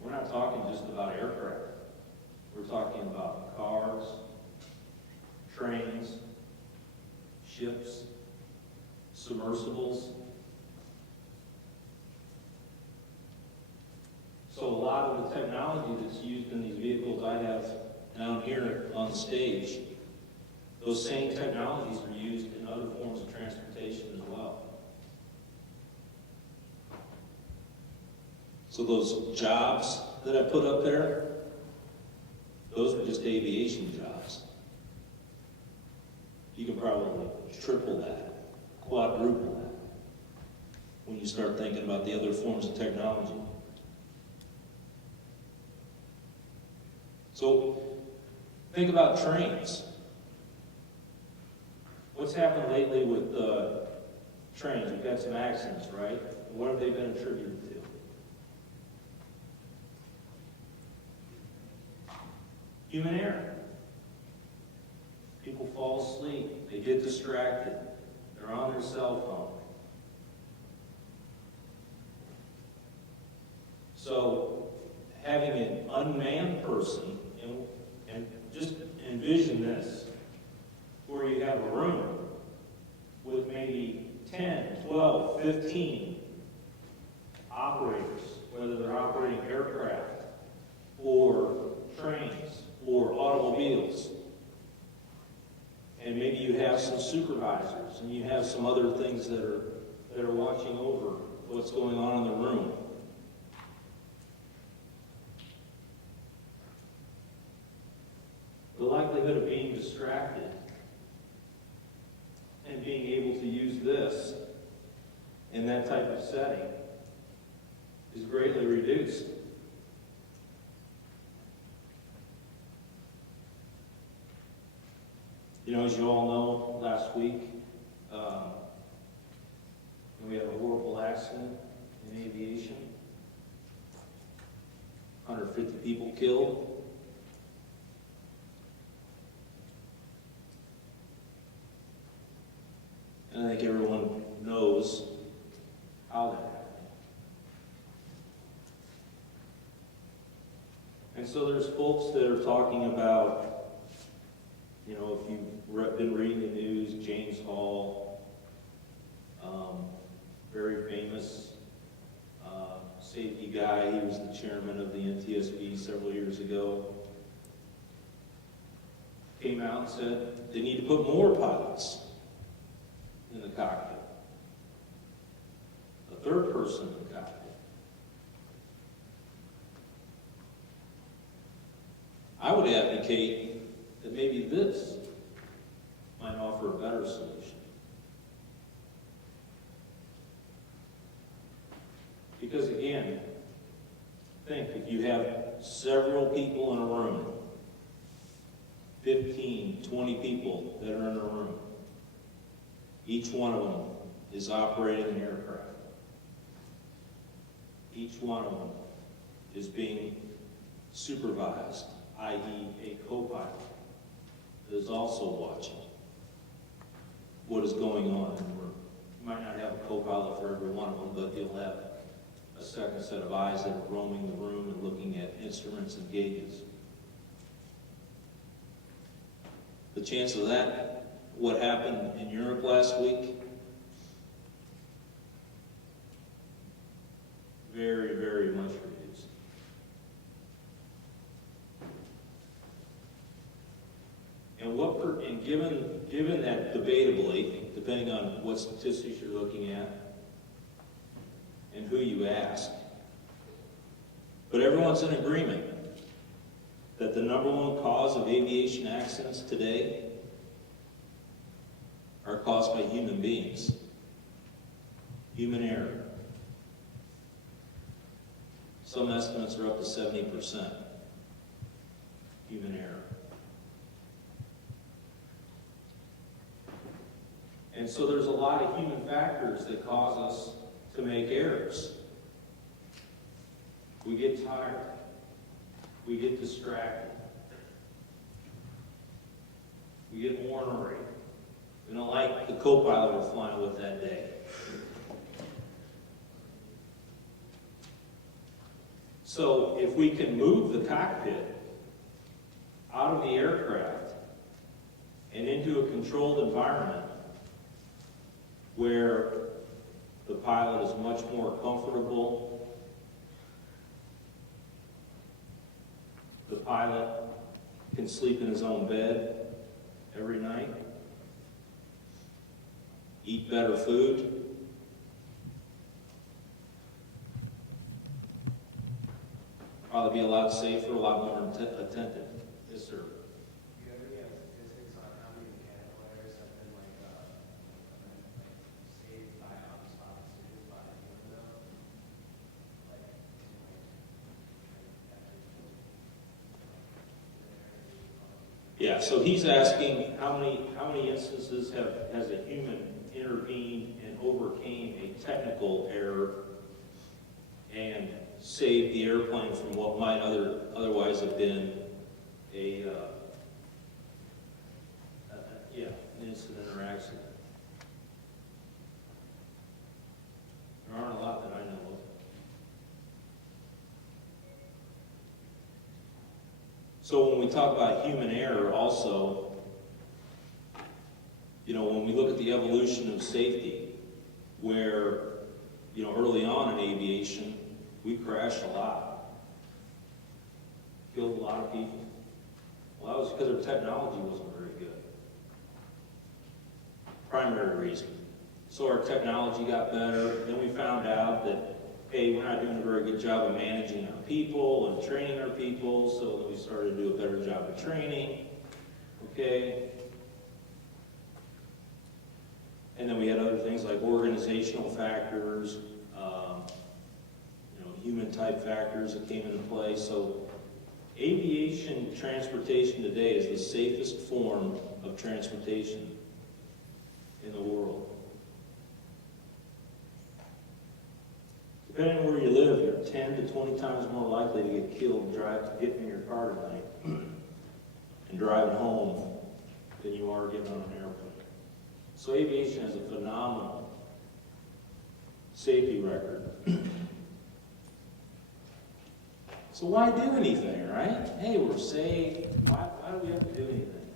We're not talking just about aircraft. We're talking about cars, trains, ships, submersibles. So a lot of the technology that's used in these vehicles I have down here on the stage, those same technologies are used in other forms of transportation as well. So those jobs that I put up there, those are just aviation jobs. You can probably triple that, quadruple that, when you start thinking about the other forms of technology. So think about trains. What's happened lately with trains? We've had some accidents, right? What have they been attributed to? Human error. People fall asleep, they get distracted, they're on their cell phone. So having an unmanned person, and just envision this, where you have a room with maybe 10, 12, 15 operators, whether they're operating aircraft or trains or automobiles. And maybe you have some supervisors and you have some other things that are watching over what's going on in the room. distracted and being able to use this in that type of setting is greatly reduced. You know, as you all know, last week, we had a horrible accident in aviation. 150 people killed. And I think everyone knows how that happened. And so there's folks that are talking about, you know, if you've been reading the news, James Hall, very famous safety guy. He was the chairman of the NTSB several years ago. Came out and said they need to put more pilots in the cockpit. A third person in the cockpit. I would advocate that maybe this might offer a better solution. Because again, think if you have several people in a room, 15, 20 people that are in a room, each one of them is operating an aircraft. Each one of them is being supervised, i.e. a co-pilot that is also watching what is going on in the room. You might not have a co-pilot for every one of them, but you'll have a second set of eyes that are roaming the room and looking at instruments and gauges. The chance of that, what happened in Europe last week, very, very much reduced. And given that debatably, depending on what statistics you're looking at and who you ask, but everyone's in agreement that the number one cause of aviation accidents today are caused by human beings, human error. Some estimates are up to 70% human error. And so there's a lot of human factors that cause us to make errors. We get tired. We get distracted. We get ornery. We don't like the co-pilot we're flying with that day. So if we can move the cockpit out of the aircraft and into a controlled environment where the pilot is much more comfortable, the pilot can sleep in his own bed every night, eat better food, probably be a lot safer, a lot more attentive. Yes, sir. Do you have any statistics on how many mechanical errors have been saved by on-spot decisions by a human though? Yeah, so he's asking how many instances has a human intervened and overcame a technical error and saved the airplane from what might otherwise have been an incident or accident. There aren't a lot that I know of. So when we talk about human error also, when we look at the evolution of safety, where, early on in aviation, we crashed a lot, killed a lot of people. Well, that was because our technology wasn't very good. Primary reason. So our technology got better, then we found out that, hey, we're not doing a very good job of managing our people and training our people, so then we started to do a better job of training. okay. And then we had other things like organizational factors, human type factors that came into play. So aviation transportation today is the safest form of transportation in the world. Depending on where you live, you're 10 to 20 times more likely to get killed getting in your car tonight and driving home than you are getting on an airplane. So aviation has a phenomenal safety record. So why do anything, right? Hey, we're safe. Why do we have to do anything?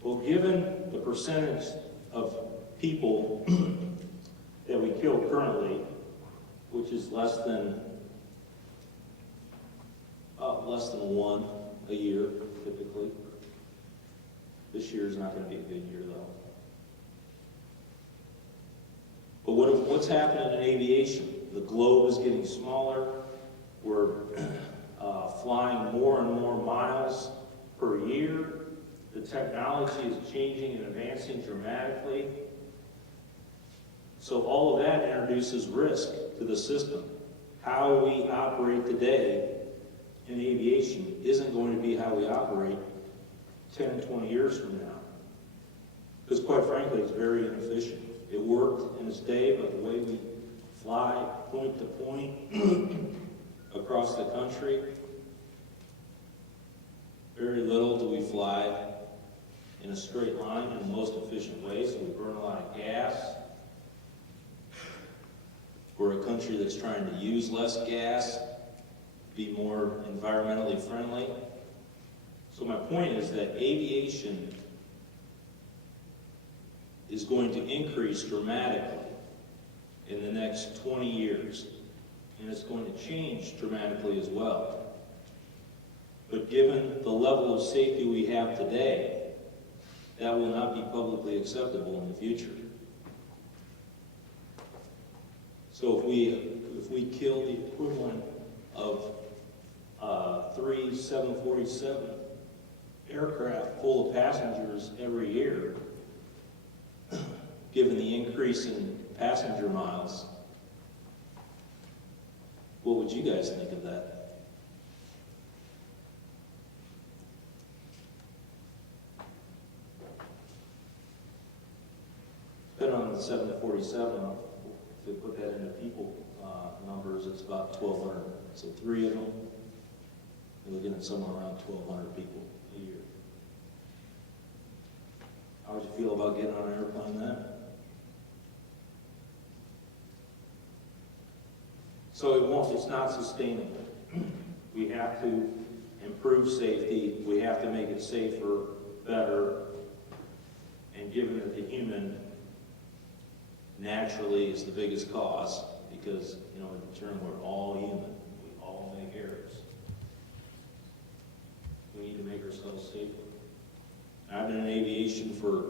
Well, given the percentage of people that we kill currently, which is less than one a year, typically. This year is not going to be a good year, though. But what's happening in aviation? The globe is getting smaller. We're flying more and more miles per year. The technology is changing and advancing dramatically. So all of that introduces risk to the system. How we operate today in aviation isn't going to be how we operate 10 and 20 years from now. Because quite frankly, it's very inefficient. It worked in its day, but the way we fly point to point across the country, very little do we fly in a straight line in the most efficient way, so we burn a lot of gas. We're a country that's trying to use less gas, be more environmentally friendly. So my point is that aviation is going to increase dramatically in the next 20 years, and it's going to change dramatically as well. But given the level of safety we have today, that will not be publicly acceptable in the future. So if we kill the equivalent of 3 747 aircraft full of passengers every year, given the increase in passenger miles, what would you guys think of that? Depending on the 747, if we put that into people numbers, it's about 1,200. So 3 of them, you're looking at somewhere around 1,200 people a year. How would you feel about getting on an airplane then? So it's not sustainable. We have to improve safety. We have to make it safer, better, and given that the human naturally is the biggest cause, because, in turn, we're all human. We all make errors. We need to make ourselves safer. I've been in aviation for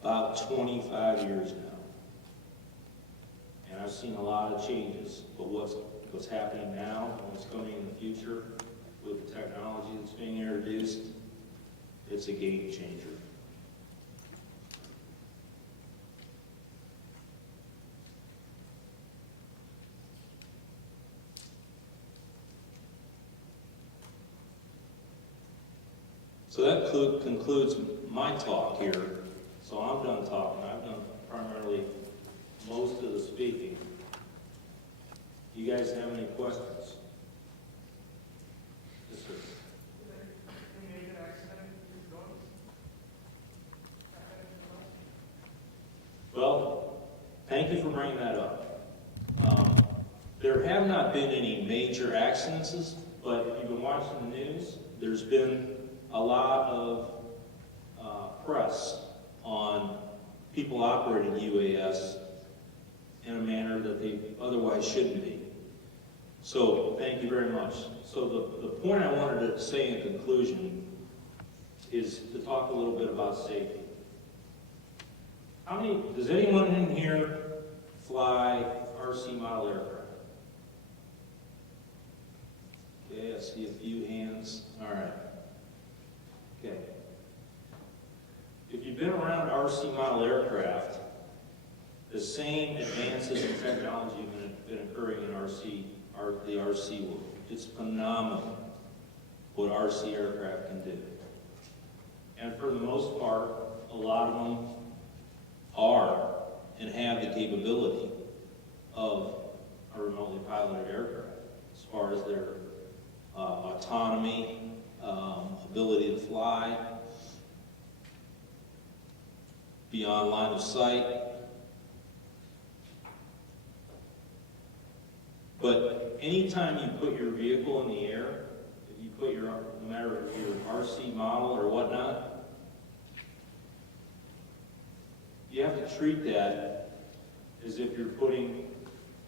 about 25 years now. And I've seen a lot of changes, but what's happening now and what's coming in the future with the technology that's being introduced, it's a game changer. So that concludes my talk here. So I'm done talking. I've done primarily most of the speaking. Do you guys have any questions? Yes, sir. Well, thank you for bringing that up. There have not been any major accidents, but if you've been watching the news, there's been a lot of press on people operating UAS in a manner that they otherwise shouldn't be. So thank you very much. So the point I wanted to say in conclusion is to talk a little bit about safety. Does anyone in here fly RC model aircraft? Okay, I see a few hands. All right. Okay. If you've been around RC model aircraft, the same advances in technology have been occurring in the RC world. It's phenomenal what RC aircraft can do. And for the most part, a lot of them are and have the capability of a remotely piloted aircraft as far as their autonomy, ability to fly, beyond line of sight. But anytime you put your vehicle in the air, if you put no matter if your RC model or whatnot, you have to treat that as if you're putting,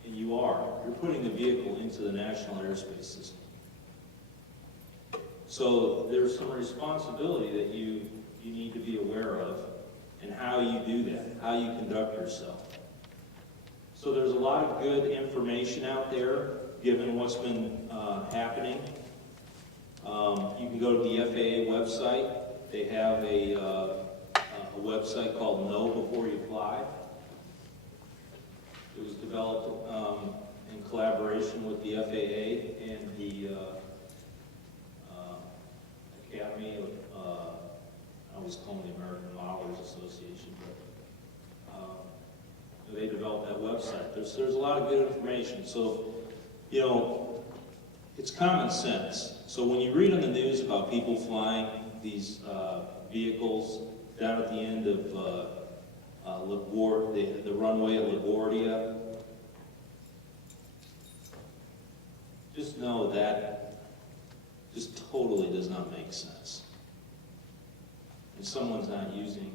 and you're putting the vehicle into the national airspace system. So there's some responsibility that you need to be aware of and how you do that, how you conduct yourself. So there's a lot of good information out there, given what's been happening. You can go to the FAA website. They have a website called Know Before You Fly. It was developed in collaboration with the FAA and the Academy of, I always call them the American Modelers Association, but they developed that website. There's a lot of good information. So, you know, it's common sense. So when you read on the news about people flying these vehicles down at the end of the runway at LaGuardia, just know that just totally does not make sense. And someone's not using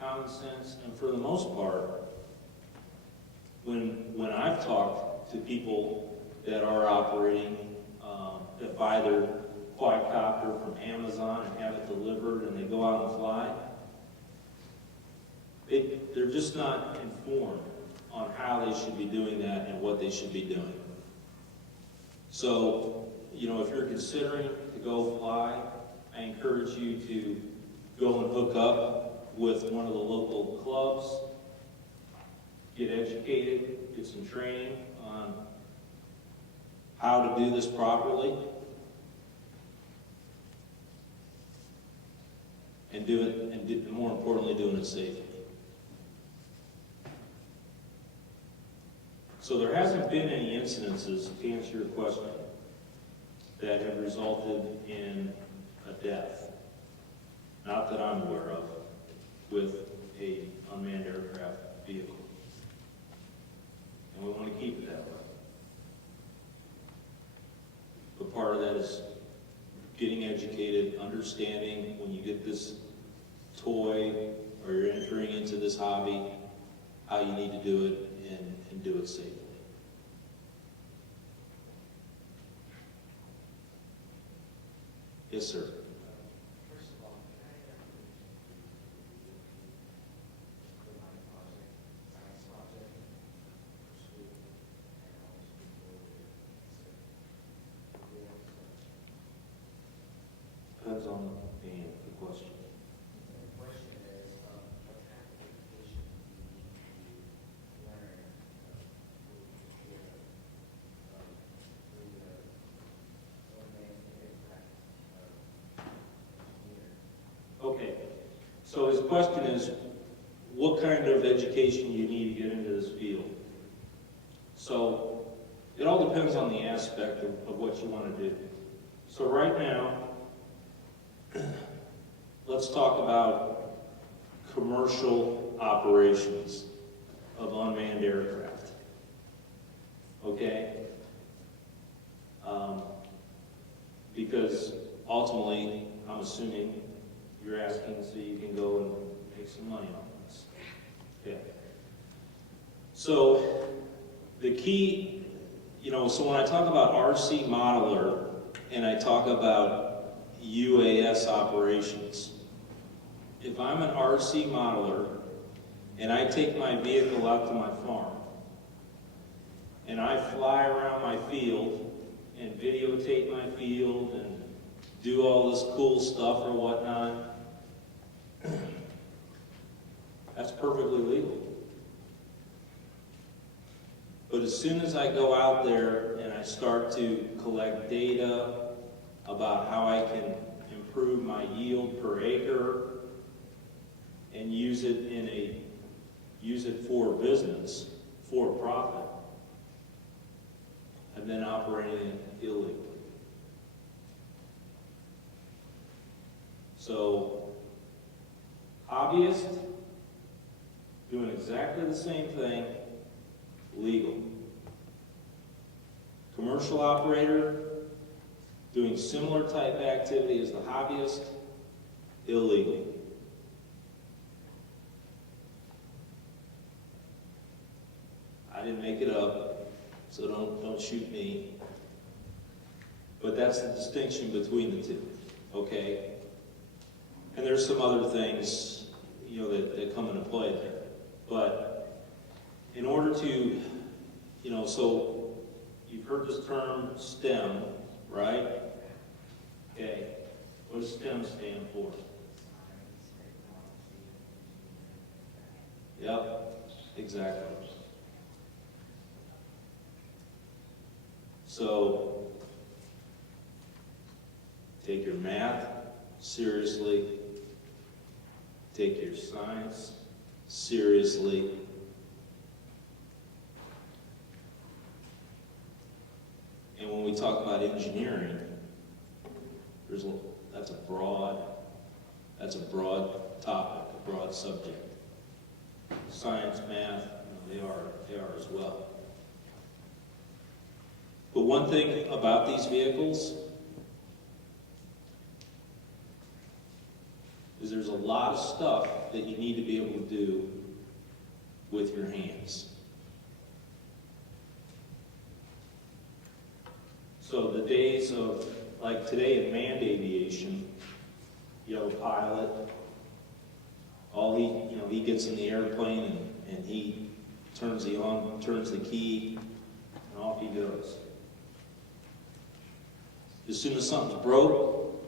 common sense. And for the most part, when I've talked to people that are operating, that buy their quadcopter from Amazon and have it delivered and they go out and fly, they're just not informed on how they should be doing that and what they should be doing. So, you know, if you're considering to go fly, I encourage you to go and hook up with one of the local clubs, get educated, get some training on how to do this properly, and do it, and more importantly, doing it safely. So there hasn't been any incidences, to answer your question, that have resulted in a death, not that I'm aware of, with a unmanned aircraft vehicle. And we want to keep it that way. But part of that is getting educated, understanding when you get this toy or you're entering into this hobby, how you need to do it and do it safely. Yes, sir. First of all, can I for my project, science project, pursue Depends on the question. The question is, what kind of education do you need to learn through the unmanned aircraft engineer? Okay, so his question is, what kind of education you need to get into this field? So, it all depends on the aspect of what you want to do. So right now, let's talk about commercial operations of unmanned aircraft. Okay? Because ultimately, I'm assuming you're asking so you can go and make some money on this. Okay. So the key, so when I talk about RC modeler and I talk about UAS operations, if I'm an RC modeler and I take my vehicle out to my farm and I fly around my field and videotape my field and do all this cool stuff or whatnot, that's perfectly legal. But as soon as I go out there and I start to collect data about how I can improve my yield per acre and use it for business, for profit, I've been operating it illegally. So, hobbyist, doing exactly the same thing, legal. Commercial operator, doing similar type activity as the hobbyist, illegal. I didn't make it up, so don't shoot me. But that's the distinction between the two, okay? And there's some other things, that come into play there. But in order to, so you've heard this term STEM, right? Okay. What does STEM stand for? Yep, exactly. So, take your math seriously, take your science seriously, and when we talk about engineering, that's a broad topic, a broad subject. Science, math, they are as well. But one thing about these vehicles is there's a lot of stuff that you need to be able to do with your hands. So the days of, like today in manned aviation, you have a pilot, he gets in the airplane and he turns the key, and off he goes. As soon as something's broke,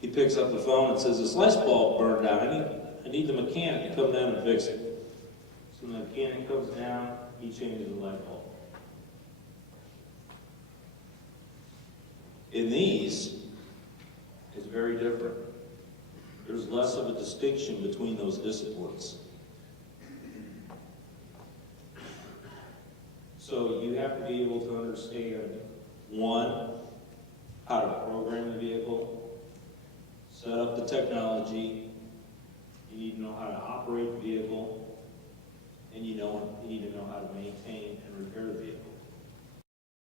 he picks up the phone and says, "This light bulb burned out. I need the mechanic to come down and fix it." So when the mechanic comes down, he changes the light bulb. In these, it's very different. There's less of a distinction between those disciplines. So you have to be able to understand, one, how to program the vehicle, set up the technology. You need to know how to operate the vehicle.